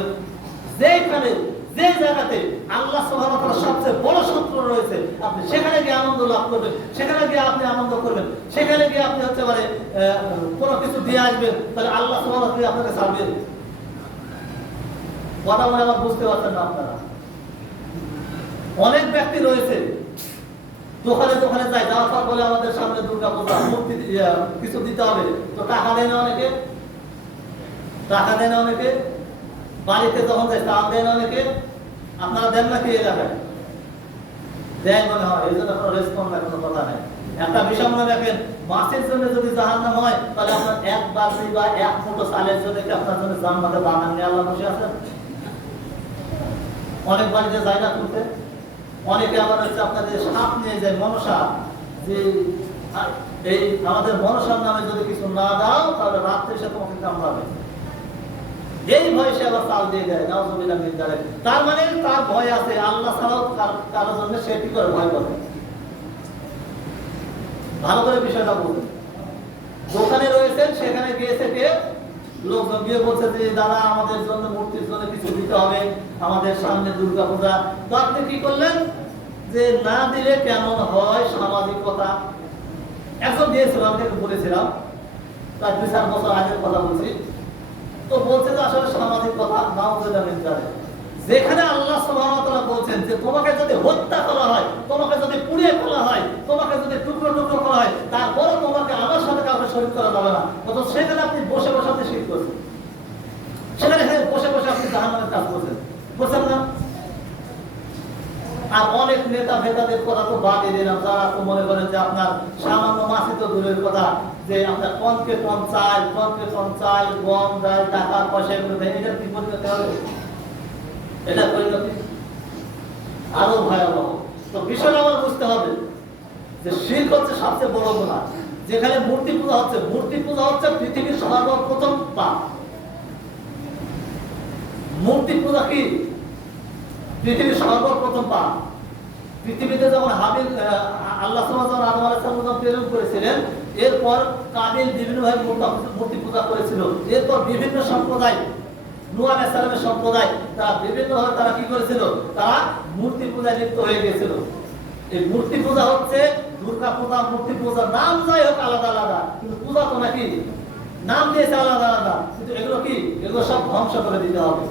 যেখানে যে জায়গাতে আল্লাহ সুবহানাহু ওয়া তাআলা সবচেয়ে বড় শত্রু রয়েছে, আপনি সেখানে গিয়ে আনন্দ লাভ করবেন, সেখানে গিয়ে আপনি আনন্দ করবেন, সেখানে গিয়ে আপনি হচ্ছে মানে কোনো কিছু দিয়ে আসবেন, তাহলে আল্লাহ সুবহানাহু ওয়া তাআলা আপনাকে ছাড়বেন। কথা বলে আমার বুঝতে পারছেন না আপনারা? অনেক ব্যক্তি রয়েছে দোকানে দোকানে যায়, যাওয়ার পর বলে আমাদের সামনে দুর্গা পূজা, মূর্তি কিছু দিতে হবে। তো টাকা দেয় না অনেকে, টাকা দেয় না অনেকে। বাড়িতে যখন যায় চাল দেয় না অনেকে। আপনারা দেন না? কি এলাকায় দেয় মনে হয়, এই জন্য কোনো রেসপন্স না, কোনো কথা নেই। একটা বিষয় মনে রাখেন, মাছের জন্য যদি জাহান্নাম হয়, তাহলে আপনার এক বালতি বা এক মুঠো চালের জন্য কি আপনার জন্য জান্নাতে বাগান নিয়ে আল্লাহ বসে আছেন? অনেক বাড়িতে যায় না তুলতে। অনেকে আবার হচ্ছে আপনাদের সাপ নিয়ে যায়, মনসা, যে এই আমাদের মনসার নামে যদি কিছু না দাও তাহলে রাত্রে সে তোমাকে কামড়াবে, এই ভয় সে আবার চাল দিয়ে দেয়। নাউযুবিল্লাহ মিন যালিক। তার মানে তার ভয় আছে, আল্লাহ ছাড়াও কারোর জন্য সে কি করে ভয় করে। ভালো করে বিষয়টা বলুন। দোকানে রয়েছেন, সেখানে গিয়েছে কে? লোকজন গিয়ে বলছে যে দাদা আমাদের জন্য মূর্তির জন্য কিছু দিতে হবে, আমাদের সামনে দুর্গা পূজা। তো আপনি কি করলেন? যে না দিলে কেমন হয়, সামাজিকতা। এখন দিয়েছিলাম, আমাকে বলেছিলাম, তার 2-4 বছর আগের কথা বলছি। তো বলছে যে আসলে সামাজিক কথা, নাউযুবিল্লাহ মিন যালিক। যেখানে আল্লাহ সুবহানাহু ওয়া তাআলা বলছেন যে তোমাকে যদি হত্যা করা হয়, তোমাকে যদি পুড়িয়ে ফেলা হয়, তোমাকে যদি টুকরো টুকরো করা হয়, তারপরে তোমাকে আমার সাথে কাউকে শরীক করা যাবে না। অথচ সেখানে আপনি বসে বসে আপনি শিরক করছেন, সেখানে বসে বসে আপনি জাহান্নামের কাজ করছেন, বুঝছেন না? আর অনেক নেতা ভেতাদের কথা তো বাদই দিলাম, যারা তো মনে করেন যে আপনার সামান্য মাসি তো দূরের কথা, যে আপনার টনকে টন চাল, গম, ডাল, টাকা পয়সা এগুলো দেয়, এটা কি পরিণতি হবে? এটা পরিণতি আরো ভয়াবহ। তো বিষয়টা আমার বুঝতে হবে যে শিরক হচ্ছে সবচেয়ে বড় গুনাহ। যেখানে মূর্তি পূজা হচ্ছে, মূর্তি পূজা হচ্ছে পৃথিবীর সর্বপ্রথম পাপ। মূর্তি পূজা কি? পৃথিবীর সর্বপ্রথম পাপ। পৃথিবীতে যখন হাবিল আল্লাহ সুবহানাহু ওয়া তাআলা আদম আলাইহিস সালাম প্রেরণ করেছিলেন, এরপর কাবিল বিভিন্নভাবে মূর্তি পূজা করেছিল। এরপর বিভিন্ন সম্প্রদায়, নূহ আলাইহিস সালামের সম্প্রদায়, তারা বিভিন্নভাবে তারা কি করেছিল? তারা মূর্তি পূজায় লিপ্ত হয়ে গিয়েছিল। এই মূর্তি পূজা হচ্ছে দুর্গা পূজা, মূর্তি পূজা, নাম যাই হোক আলাদা আলাদা, কিন্তু পূজা তো নাকি নাম দিয়েছে আলাদা আলাদা, কিন্তু এগুলো কি? এগুলো সব ধ্বংস করে দিতে হবে।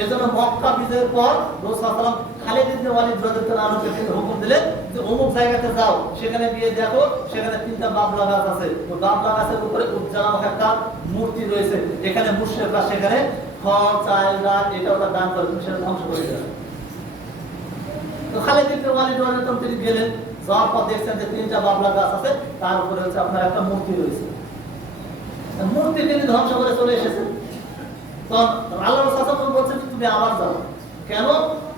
এর জন্য মক্কা বিজয়ের পর রাসূল সাল্লাল্লাহু আলাইহি ওয়াসাল্লাম খালিদ ইবনে ওয়ালিদ রাদিয়াল্লাহু আনহু হুকুম দিলেন যে অমুক জায়গাতে যাও, সেখানে গিয়ে দেখো সেখানে 3টা বাবলা গাছ আছে, ওই বাবলা গাছের উপরে উজ্জা নামক একটা মূর্তি রয়েছে, এখানে মুশরিকরা সেখানে ফল চাল ডাল এটা ওটা দান করে, তুমি সেটা ধ্বংস করে দেবে। তো খালিদ ইবনে ওয়ালিদ রাদিয়াল্লাহু আনহু তিনি গেলেন, যাওয়ার পর দেখছেন যে 3টা বাবলা গাছ আছে, তার উপরে হচ্ছে আপনার একটা মূর্তি রয়েছে। মূর্তি তিনি ধ্বংস করে চলে এসেছেন। তো আল্লাহ রাসূল বলছেন তুমি আবার যাও। কেন?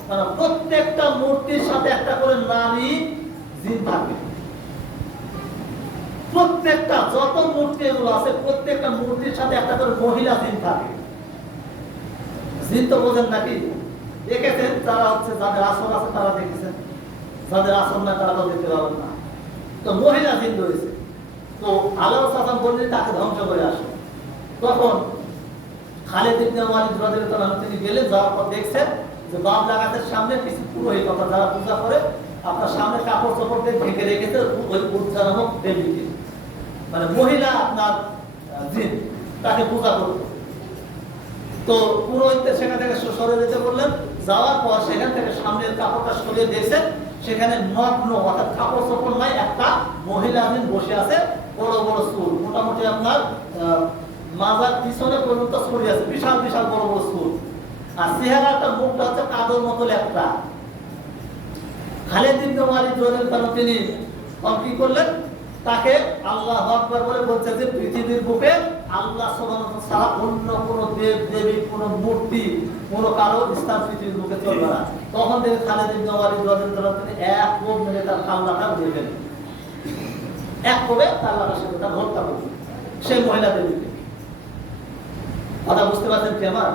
কারণ প্রত্যেকটা মূর্তির সাথে একটা করে নারী জিন থাকে। প্রত্যেকটা যত মূর্তি এগুলো আছে প্রত্যেকটা মূর্তির সাথে একটা করে মহিলা জিন থাকে। জিন তো বোঝেন নাকি? দেখেছেন যারা হচ্ছে যাদের আসন আছে তারা দেখেছেন, যাদের আসন না তারা তো দেখতে পাবেন না। তো মহিলা জিন রয়েছে। তো আল্লাহ রাসূল বললেন তাকে ধ্বংস করে আসো। তখন খালিদ ইবনে ওয়ালিদ রাদিয়াল্লাহু আনহু তিনি গেলেন, যাওয়ার পর দেখছেন যে বাবলা গাছের সামনে কিছু পুরোহিত কথা যারা পূজা করে আপনার সামনে কাপড় চোপড় দিয়ে ঢেকে রেখেছে ওই উজ্জা নামক দেবীকে, মানে মহিলা আপনার জিন, তাকে পূজা করত। তো পুরোহিতদের সেখান থেকে সরে যেতে বললেন। যাওয়ার পর সেখান থেকে সামনের কাপড়টা সরিয়ে দেখছেন সেখানে নগ্ন অর্থাৎ কাপড় চোপড় নাই একটা মহিলা জিন বসে আছে, বড় বড় চুল, মোটামুটি আপনার মাজার পিছনে পর্যন্ত ছড়িয়ে আছে, বিশাল বিশাল বড় বড় চুল, আর চেহারাটা মুখটা হচ্ছে কাদর মতো লেপটা। খালিদ ইবনে ওয়ালিদ রাদিয়াল্লাহু আনহু তিনি কি করলেন? তাকে আল্লাহু আকবার বলে বলছে যে পৃথিবীর বুকে আল্লাহ সুবহানাহু ওয়া তাআলা অন্য কোন দেব দেবী কোন মূর্তি কোন কারো স্থান পৃথিবীর বুকে চলবে না। তখন থেকে খালিদ ইবনে ওয়ালিদ রাদিয়াল্লাহু আনহু তিনি এক কোপ মেরে তার কান্নাটা দিয়ে দিলেন, এক কোপে তার লাশের সাথে তার হত্যা করলেন সেই মহিলা দেবীকে। কথা বুঝতে পারছেন কি? আমার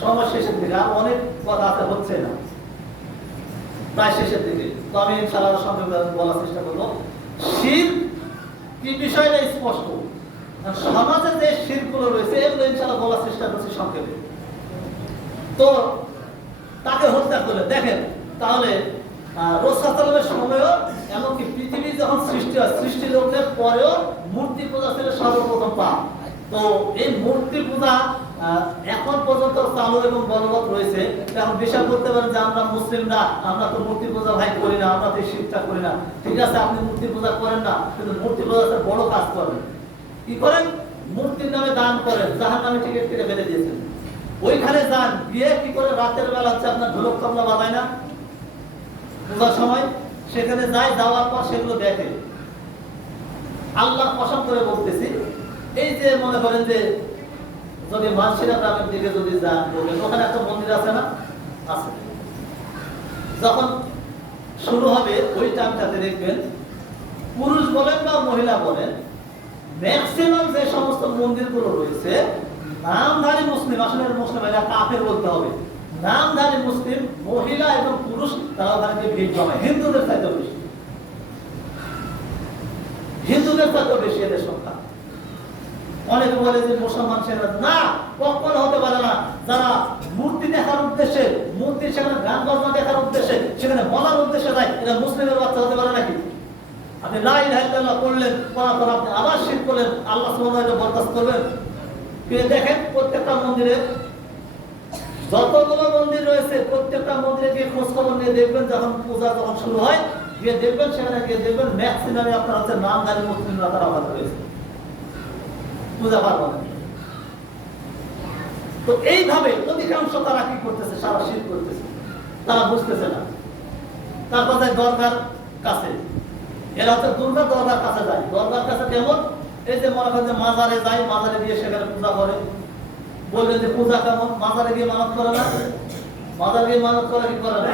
সময় শেষের দিকে, আর অনেক কথা আছে, হচ্ছে না, প্রায় শেষের দিকে। তো আমি ইনশাআল্লাহ সংক্ষেপে বলার চেষ্টা করবো। শিরক কি বিষয়টা স্পষ্ট, সমাজে যে শিরকগুলো রয়েছে এগুলো ইনশাআল্লাহ বলার চেষ্টা করছি সংক্ষেপে। তো তাকে হত্যা করে দেখেন, তাহলে রাসূল সাল্লাল্লাহু আলাইহি সময়ও এমনকি পৃথিবী যখন সৃষ্টি হয় সৃষ্টি লোকের পরেও মূর্তি পূজা ছিল সর্বপ্রথম পাপ। তো এই মূর্তি পূজা এখন পর্যন্ত চালু এবং বলবৎ রয়েছে। এখন বিশাল করতে পারেন যে আমরা মুসলিমরা আমরা তো মূর্তি পূজা ভাই করি না, আমরা তো শিরকটা করি না। ঠিক আছে, আপনি মূর্তি পূজা করেন না, কিন্তু মূর্তি পূজা বড় কাজ করেন। কি করেন? মূর্তির নামে দান করেন, জাহান্নামে টিকিট কেটে বেঁধে দিয়েছেন। ওইখানে যান, গিয়ে কি করে রাতের বেলা হচ্ছে আপনার ঢোলক তবলা বাজায় না পূজার সময়, সেখানে যায়, যাওয়ার পর সেগুলো দেখে। আল্লাহ কসম করে বলতেছি, এই যে মনে করেন যে যদি মানসিরা গ্রামের দিকে যদি যান বলবেন ওখানে একটা মন্দির আছে না? আছে। যখন শুরু হবে ওই টাইমটাতে দেখবেন পুরুষ বলেন বা মহিলা বলেন ম্যাক্সিমাম যে সমস্ত মন্দিরগুলো রয়েছে নামধারী মুসলিম, আসলে মুসলিম এটা কাফের বলতে হবে, নামধারী মুসলিম মহিলা এবং পুরুষ তারা ওখানে ভিড় জমায়, হিন্দুদের চাইতে বেশি, হিন্দুদের চাইতে বেশি এদের সংখ্যা। অনেকে বলে যে মুসলমান সেনা, না, কখনো হতে পারে না। যারা মূর্তি দেখার উদ্দেশ্যে, মূর্তি সেখানে গান বাজনা দেখার উদ্দেশ্যে, সেখানে বলার উদ্দেশ্যে যায়, এটা মুসলিমের বাচ্চা হতে পারে নাকি? আপনি লা ইলাহা ইল্লাল্লাহ পড়লেন, পড়ার পর আপনি আবার শিরক করলেন, আল্লাহ সুবহানাহু ওয়া তাআলা বরদাস্ত করবেন? দেখেন প্রত্যেকটা মন্দিরে, যতগুলো মন্দির রয়েছে প্রত্যেকটা মন্দিরে গিয়ে খোঁজ খবর নিয়ে দেখবেন, যখন পূজা যখন শুরু হয় গিয়ে দেখবেন, সেখানে গিয়ে দেখবেন ম্যাক্সিমামে আপনার হচ্ছে নামধারী মুসলিমরা তারা ওখানে রয়েছে, পূজা পার্বণ। তো এইভাবে অধিকাংশ তারা কি করতেছে? সারা শিরক করতেছে, তারা বুঝতেছে না। তারপর যায় দরগার কাছে, এরা হচ্ছে দুর্গা দরগার কাছে যায়। দরগার কাছে কেমন? এই যে মনে করেন যে মাজারে যায়, মাজারে গিয়ে সেখানে পূজা করে। বলবেন যে পূজা কেমন? মাজারে গিয়ে মানত করে না? মাজারে গিয়ে মানত করে কি করে না?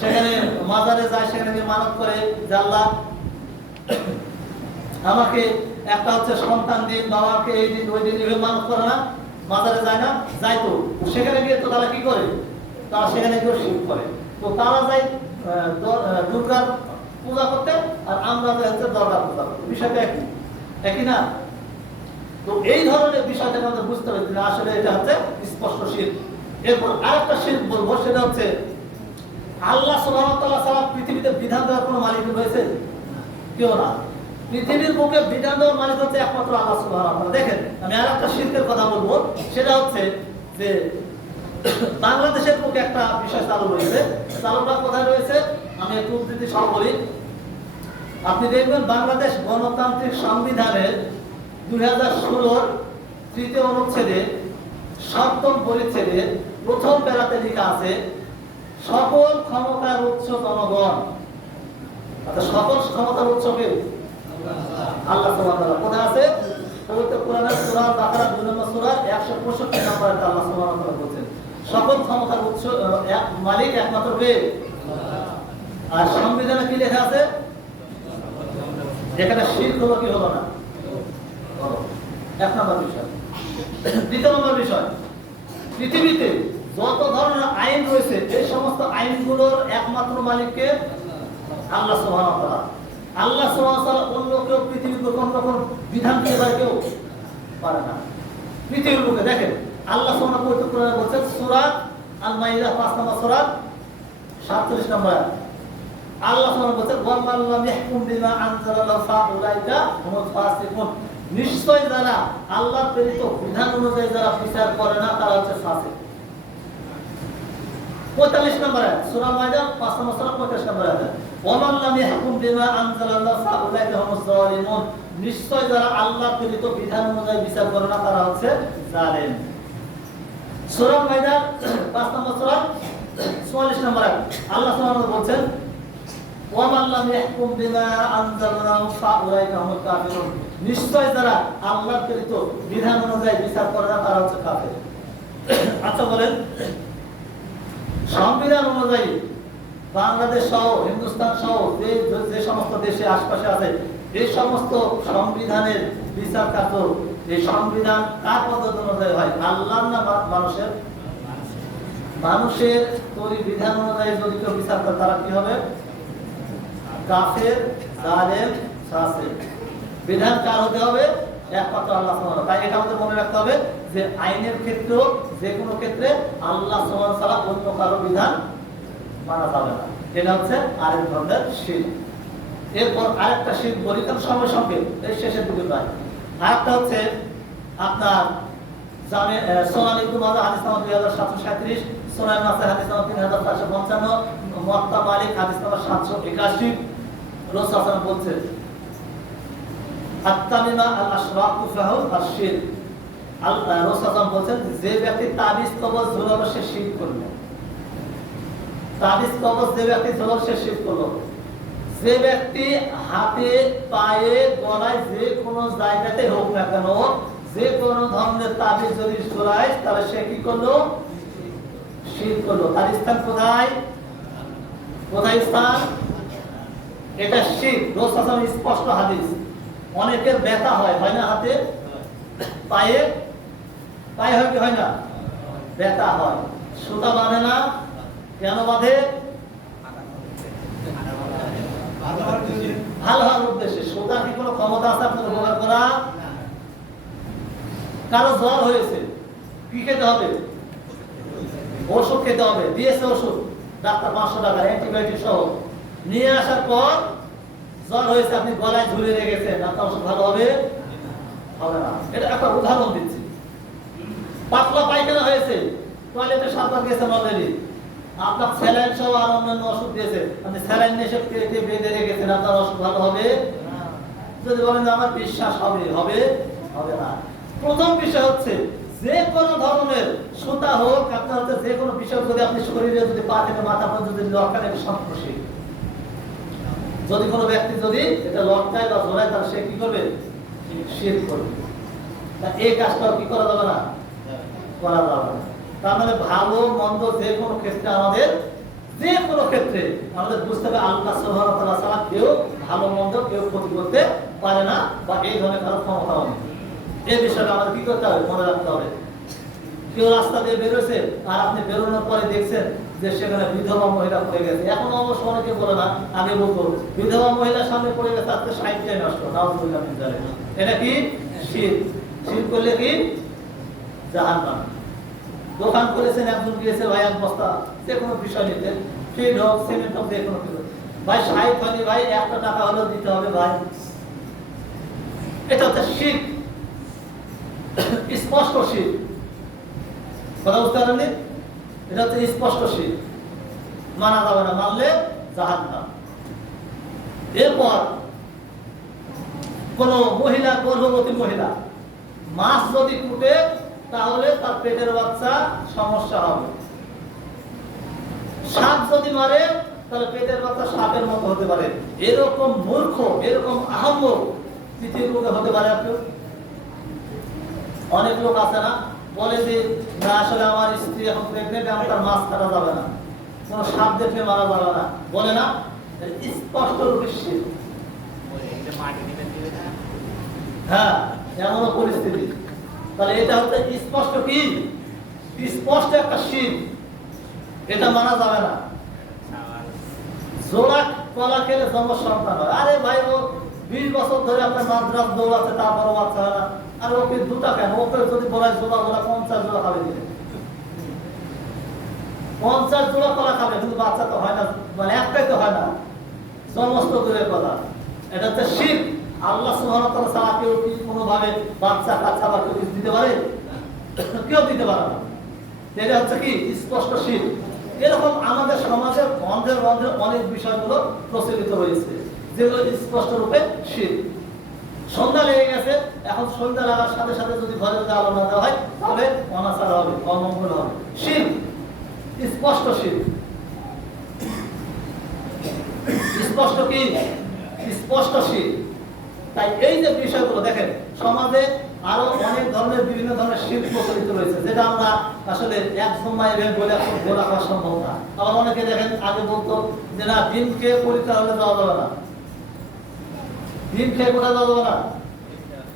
সেখানে মাজারে যায়, সেখানে গিয়ে মানত করে যে আল্লাহ আমাকে একটা হচ্ছে সন্তান দিন, বাবাকে এই দিন ওই দিন, এভাবে মানত করে না? মাজারে যায় না? যায়। তো সেখানে গিয়ে তো তারা কি করে? তারা সেখানে গিয়ে শিরক করে। তো তারা যায় দুর্গার পূজা করতে, আর আমরা হচ্ছে দরগার পূজা করতে। বিষয়টা একই, একই না? তো এই ধরনের বিষয়টা আমাদের বুঝতে হবে যে আসলে এটা হচ্ছে স্পষ্ট শিরক। এরপর আরেকটা শিরক বলবো, সেটা হচ্ছে আল্লাহ সুবহানাহু ওয়া তাআলা ছাড়া পৃথিবীতে বিধান দেওয়ার কোনো মালিক রয়েছে? কেউ না। পৃথিবীর বুকে বিধান দেওয়ার মালিক হচ্ছে একমাত্র আল্লাহ সুবহানাহু ওয়া তাআলা। দেখেন, আমি আরেকটা শিরকের কথা বলবো, সেটা হচ্ছে যে বাংলাদেশের পক্ষে একটা বিষয় চালু রয়েছে, চালুটা কোথায় রয়েছে আমি একটু উদ্ধৃতি সহ বলি। আপনি দেখবেন বাংলাদেশ গণতান্ত্রিক সংবিধানের 2016 তৃতীয় অনুচ্ছেদে 7ম পরিচ্ছেদে প্রথম প্যারাতে লেখা আছে সকল ক্ষমতার উৎস জনগণ। অর্থাৎ সকল ক্ষমতার উৎস কে? আল্লাহ সুবহানাহু ওয়া তাআলা। কোথায় আছে? পবিত্র কোরআনের সূরা বাকারা 2 নম্বর সূরা 165 নম্বরে আল্লাহ সুবহানাহু ওয়া তাআলা বলেন সকল ক্ষমতার উৎস এক মালিক একমাত্র কে? আর সংবিধানে কি লেখা আছে? এখানে শিরক হলো কি হলো না? এক নম্বর বিষয়। দ্বিতীয় নম্বর বিষয়, পৃথিবীতে যত ধরনের আইন রয়েছে এই সমস্ত আইনগুলোর একমাত্র মালিককে? আল্লাহ সুবহানাহু ওয়া তাআলা। আল্লাহ সুবহানাহু ওয়া তাআলা অন্য কেউ পৃথিবীর কোন রকম বিধান দিয়ে পারে কেউ? পারে না। পৃথিবীর লোকে দেখেন আল্লাহ সুবহানাহু ওয়া তাআলা কোরআনে বলেছেন সূরা আল মাইদা 5 নম্বর সূরা 47 নম্বর আয়াত। আল্লাহ সুবহানাহু ওয়া তাআলা বলেছেন ওয়া মান লাম ইয়াহকুম বিমা আনজালাল্লাহু ফাউলাইকা হুমুল ফাসিকুন। নিশ্চয় যারা আল্লাহর প্রেরিত বিধান অনুযায়ী যারা বিচার করে না তারা হচ্ছে ফাসিক। 45 নম্বর আয়াত সূরা মাইদা 5 নম্বর সূরা 45 নম্বর আয়াত। ওয়া মান লাম ইয়াহকুম বিমা আনজালাল্লাহু ফাউলাইকা হুমুজ জালিমুন। নিশ্চয় যারা আল্লাহর প্রেরিত বিধান অনুযায়ী বিচার করে না তারা হচ্ছে জালেম। সূরা মাইদা 5 নম্বর সূরা 44 নম্বর আয়াত আল্লাহ সুবহানাহু ওয়া তাআলা বলেন ওয়া মান লাম ইয়াহকুম বিমা আনজালাল্লাহু ফাউলাইকা হুমুল কাফিরুন। নিশ্চয় যারা আল্লাহর প্রেরিত বিধান অনুযায়ী বিচার করে না তারা হচ্ছে কাফের। আচ্ছা বলেন সংবিধান অনুযায়ী বাংলাদেশ সহ হিন্দুস্তান সহ যে সমস্ত দেশে আশপাশে আছে এই সমস্ত সংবিধানের বিচার কার্য এই সংবিধান কার পদ্ধতি অনুযায়ী হয়? আল্লাহর না মানুষের? মানুষের তৈরি বিধান অনুযায়ী যদি কেউ বিচার করে তারা কি হবে? কাফের, জালেম, ফাসিক। বিধান কার হতে হবে? একমাত্র আল্লাহ সুবহানাহু ওয়া তাআলা। তাই এটা আমাদের মনে রাখতে হবে যে আইনের ক্ষেত্রেও যে কোনো ক্ষেত্রে আল্লাহ সুবহানাহু ওয়া তাআলা অন্য কারো বিধান মানা যাবে না। এটা হচ্ছে আরেক ধরনের শিরক। এরপর আরেকটা শিরক বলি কারণ সময় সংক্ষেপ এই শেষের দিকে প্রায়। আরেকটা হচ্ছে আপনার জানে সুনান ইবনে মাজাহ হাদিস নাম্বার 2737, সুনান নাসাই হাদিস নাম্বার 3455, মুওয়াত্তা মালিক হাদিস নাম্বার 781। রাসূল সাল্লাল্লাহু আলাইহি ওয়াসাল্লাম বলেছেন আত-তামিমা আল-আশরাকু ফাহু আশ-শিরক। রাসূল সাল্লাল্লাহু আলাইহি ওয়াসাল্লাম বলেছেন যে ব্যক্তি তাবিজ কবজ ঝোলাবে সে শিরক করলো। তাবিজ কবজ যে ব্যক্তি ঝোলাবে সে শিরক করলো। যে ব্যক্তি হাতে পায়ে গলায় যে কোনো জায়গাতে হোক না কেন যে কোনো ধরনের তাবিজ যদি ঝোলায় তাহলে সে কি করলো? শিরক করলো। তার স্থান কোথায়? কোথায় স্থান? এটা শিরক। রাসূল সাল্লাল্লাহু আলাইহি ওয়াসাল্লাম স্পষ্ট হাদিস। অনেকের ব্যথা হয়, হয় না? হাতে পায়ে পায়ে হয় কি হয় না? ব্যথা হয়। সুতা বাঁধে না কেন বাঁধে? ভালো হওয়ার উদ্দেশ্যে। সুতা কি কোনো ক্ষমতা আছে আপনার উপকার করা? কারো জ্বর হয়েছে কি খেতে হবে? ওষুধ খেতে হবে। দিয়েছে ওষুধ ডাক্তার 500 টাকা অ্যান্টিবায়োটিক সহ। নিয়ে আসার পর জ্বর হয়েছে আপনি গলায় ঝুলিয়ে রেখেছেন, আপনার ওষুধ ভালো হবে? হবে না। এটা একটা উদাহরণ দিচ্ছি। পাতলা পায়খানা হয়েছে, টয়লেটে সাতবার গেছেন অলরেডি, আপনার স্যালাইন সহ আর অন্যান্য ওষুধ দিয়েছে, আপনি স্যালাইন নিয়ে এসে পেটে বেঁধে রেখেছেন, আপনার ওষুধ ভালো হবে? যদি বলেন যে আমার বিশ্বাস হবে, হবে? হবে না। প্রথম বিষয় হচ্ছে যে কোনো ধরনের সুতা হোক আপনার হচ্ছে যে কোনো বিষয় যদি আপনি শরীরে যদি পা থেকে মাথা পর্যন্ত যদি লটকান এটা সন্ত্রাসী। যদি কোনো ব্যক্তি যদি এটা লটকায় বা ঝোলায় তাহলে সে কি করবে? শিরক করবে। তা এই কাজটাও কি করা যাবে না? করা যাবে না। তার মানে ভালো মন্দ যে কোনো ক্ষেত্রে আমাদের যে কোনো ক্ষেত্রে আমাদের বুঝতে হবে আল্লাহ সুবহানাহু ওয়া তাআলা ছাড়া কেউ ভালো মন্দ কেউ ক্ষতি করতে পারে না বা এই ধরনের কারো ক্ষমতাও নেই। এই বিষয়টা আমাদের কি করতে হবে? মনে রাখতে হবে। কেউ রাস্তা দিয়ে বেরোছে আর আপনি বেরোনোর পরে দেখছেন যে সেখানে বিধবা মহিলা পড়ে গেছে। এখন অবশ্য অনেকে বলে না, আগে বলতো বিধবা মহিলার সামনে পড়ে গেছে তাতে 60টাই নষ্ট। নাউযুবিল্লাহ মিন যালিক। এটা কি? শিরক। শিরক করলে কি? জাহান্নাম। দোকান করেছেন, একজন গিয়েছে ভাই এক বস্তা যে কোনো বিষয় নিতে, ফিড হোক সিমেন্ট হোক যে কোনো কিছু, ভাই 60 হয়নি ভাই 1 টাকা হলেও দিতে হবে ভাই। এটা হচ্ছে শিরক, স্পষ্ট শিরক। কথা বুঝতে পারেননি? এটা হচ্ছে স্পষ্ট শিরক, মানা যাবে না, মানলে জাহান্নাম। এরপর কোন মহিলা, গর্ভবতী মহিলা মাছ যদি কুটে তাহলে তার পেটের বাচ্চা সমস্যা হবে। সাপ যদি মারে তাহলে পেটের বাচ্চা সাপের মতো হতে পারে। এরকম মূর্খ, এরকম আহম্মক পৃথিবীর মধ্যে হতে পারে আপনি? অনেক লোক আছে না, বলে যে না আসলে আমার স্ত্রী এখন প্রেগনেন্ট, আমি তার মাছ কাটা যাবে না, কোন সাপ দেখে মারা যাবে না, বলে না। স্পষ্ট রূপে শিরক। হ্যাঁ, এমনও পরিস্থিতি। তাহলে এটা হচ্ছে স্পষ্ট কি? স্পষ্ট একটা শিরক, এটা মানা যাবে না। জোড়া কলা খেলে জন্ম সন্তান হয়। আরে ভাই, ও 20 বছর ধরে আপনার মাদ্রাস দৌড়াচ্ছে, তারপরও বাচ্চা হয় না। আর ওকে দুটা কেন? ওকে যদি বলা জোড়া 50 জোড়া খাবে দিলে, 50 জোড়া কলা খাবে, কিন্তু বাচ্চা তো হয় না, মানে একটাই তো হয় না, সমস্ত দূরের কথা। এটা হচ্ছে শিরক। আল্লাহ সুবহানাহু ওয়া তাআলা ছাড়া কেউ কি কোনোভাবে বাচ্চা কাচ্চা বা কিছু দিতে পারে? কেউ দিতে পারে না। এটা হচ্ছে কি? স্পষ্ট শিরক। এরকম আমাদের সমাজে বন্ধে বন্ধে অনেক বিষয়গুলো প্রচলিত রয়েছে যেগুলো স্পষ্ট রূপে শিরক। সন্ধ্যা লেগে গেছে, এখন সন্ধ্যা লাগার সাথে সাথে যদি ঘরে যদি আলো না দেওয়া হয় তাহলে অনাচার হবে, অমঙ্গল হবে। শিরক, স্পষ্ট শিরক। স্পষ্ট কি? স্পষ্ট শিরক। তাই এই যে বিষয়গুলো দেখেন, সমাজে আরো অনেক ধরনের বিভিন্ন ধরনের শিরক প্রচলিত রয়েছে, যেটা আমরা আসলে এক সময় বলে বলা করা সম্ভব না। আবার অনেকে দেখেন আগে বলতো যে না, ডিম খেয়ে পরীক্ষা হলে যাওয়া যাবে না, ডিম খেয়ে কোথায় যাওয়া যাবে না,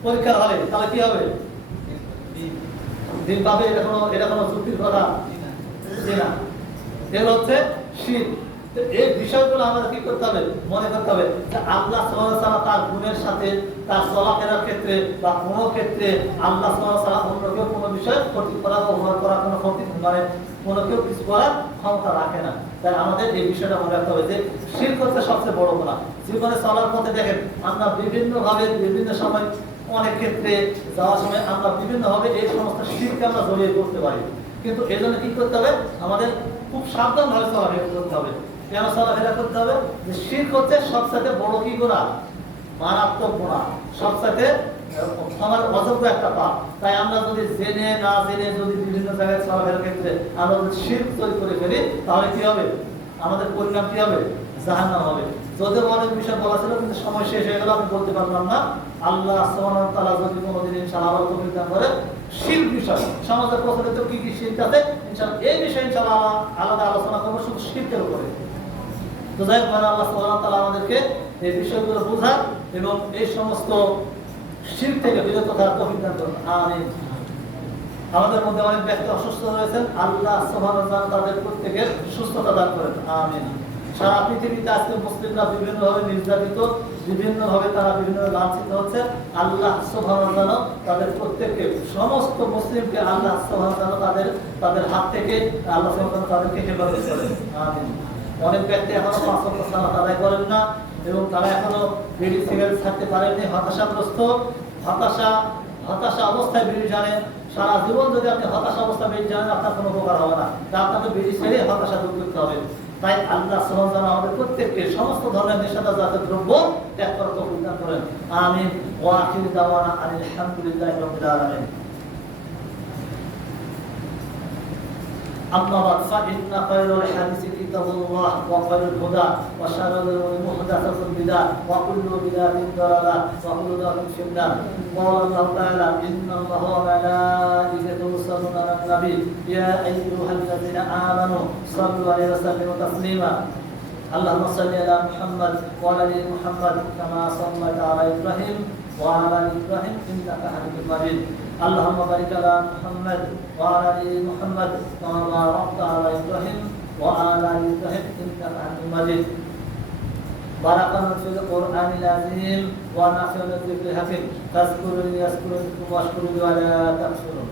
পরীক্ষা হলে। তাহলে কি হবে? ডিম পাবে? এটা কোনো যুক্তির কথা না। এগুলো হচ্ছে শিরক। এই বিষয়গুলো আমাদের কি করতে হবে? মনে করতে হবে যে আল্লাহ সুবহানাহু ওয়া তাআলা তার গুণের সাথে তার চলাফেরার ক্ষেত্রে বা কোনো ক্ষেত্রে আল্লাহ সুবহানাহু ওয়া তাআলা অন্য কেউ কোনো বিষয় ক্ষতি করা বা উপহার করা কোনো ক্ষতি, মানে কোনো কেউ কিছু করার ক্ষমতা রাখে না। তাই আমাদের এই বিষয়টা মনে রাখতে হবে যে শিরক হচ্ছে সবচেয়ে বড় গুনাহ। জীবনে চলার পথে দেখেন আমরা বিভিন্নভাবে বিভিন্ন সময় অনেক ক্ষেত্রে যাওয়ার সময় আমরা বিভিন্নভাবে এই সমস্ত শিরককে আমরা জড়িয়ে পড়তে পারি। কিন্তু এই জন্য কি করতে হবে? আমাদের খুব সাবধানভাবে চলাফেরা করতে হবে। কেন চলাফেরা করতে হবে? যে শিরক হচ্ছে সবচেয়ে বড় কি গুনাহ, মারাত্মক গুনাহ, সবচেয়ে আমার অযোগ্য একটা পাপ। তাই আমরা যদি জেনে না জেনে যদি বিভিন্ন জায়গায় চলাফেরার ক্ষেত্রে আমরা যদি শিরক তৈরি করে ফেলি তাহলে কি হবে? আমাদের পরিণাম কি হবে? জাহান্নাম হবে। যদিও অনেক বিষয় বলা ছিল কিন্তু সময় শেষ হয়ে গেল, আমি বলতে পারলাম না। আল্লাহ সুবহানাহু ওয়া তাআলা যদি কোনোদিন ইনশাআল্লাহ আবার তৌফিক দান করে শিরক বিষয় সমাজে প্রচলিত কি কি শিরক আছে ইনশাআল্লাহ এই বিষয়ে ইনশাআল্লাহ আলাদা আলোচনা করব, শুধু শিরকের উপরে। তো যাই হোক, আল্লাহ সুবহানাহু ওয়া তাআলা আমাদেরকে এই বিষয়গুলো বোঝার এবং এই সমস্ত শিরক থেকে বিরত থাকার তৌফিক দান করুন। আমিন। আমাদের মধ্যে অনেক ব্যক্তি অসুস্থ রয়েছেন, আল্লাহ সুবহানাহু ওয়া তাআলা তাদের প্রত্যেকের সুস্থতা দান করেন। আমিন। সারা পৃথিবীতে আজকে মুসলিমরা বিভিন্নভাবে নির্যাতিত, বিভিন্নভাবে তারা বিভিন্ন লাঞ্ছিত হচ্ছে। আল্লাহ সুবহানাহু ওয়া তাআলা তাদের প্রত্যেককে, সমস্ত মুসলিমকে আল্লাহ সুবহানাহু ওয়া তাআলা তাদের হাত থেকে আল্লাহ সুবহানাহু ওয়া তাআলা তাদেরকে হেফাজত করেন। আমিন। অনেক ব্যক্তি এখনো 5 ওয়াক্ত সালাত আদায় করেন না এবং তারা এখনো বিড়ি সিগারেট ছাড়তে পারেননি, হতাশাগ্রস্ত, হতাশা অবস্থায় বিড়ি জানেন। সারা জীবন যদি আপনি হতাশা অবস্থায় বিড়ি জানেন আপনার কোনো উপকার হবে না। তা আপনাকে বিড়ি ছেড়ে হতাশা দূর করতে হবে। তাই আল্লাহ সুবহানাহু ওয়া তাআলা আমাদের প্রত্যেককে সমস্ত ধরনের নেশাদার দ্রব্য ত্যাগ করার তৌফিক দান করেন। আমিন। ওয়া আখিরু দাওয়ানা আলহামদুলিল্লাহি রাব্বিল আলামিন। أما بعد فإن خير الحديث كتاب الله وخير الهدى وشر الأمور محدثات البدع وكل بدعة ضلالة وكل ضلالة في النار. قال الله تعالى إن الله وملائكته يصلون على النبي يا أيها الذين آمنوا صلوا عليه وسلموا تسليما. اللهم صل على محمد وعلى آل محمد كما صليت على إبراهيم وعلى آل إبراهيم إنك حميد مجيد. اللهم بارك على محمد وعلى آل محمد كما باركت على إبراهيم وعلى آل إبراهيم إنك حميد مجيد. بارك الله في القرآن العظيم ونفعنا بالذكر الحكيم. فاذكروني أذكركم واشكروا لي ولا تكفرون.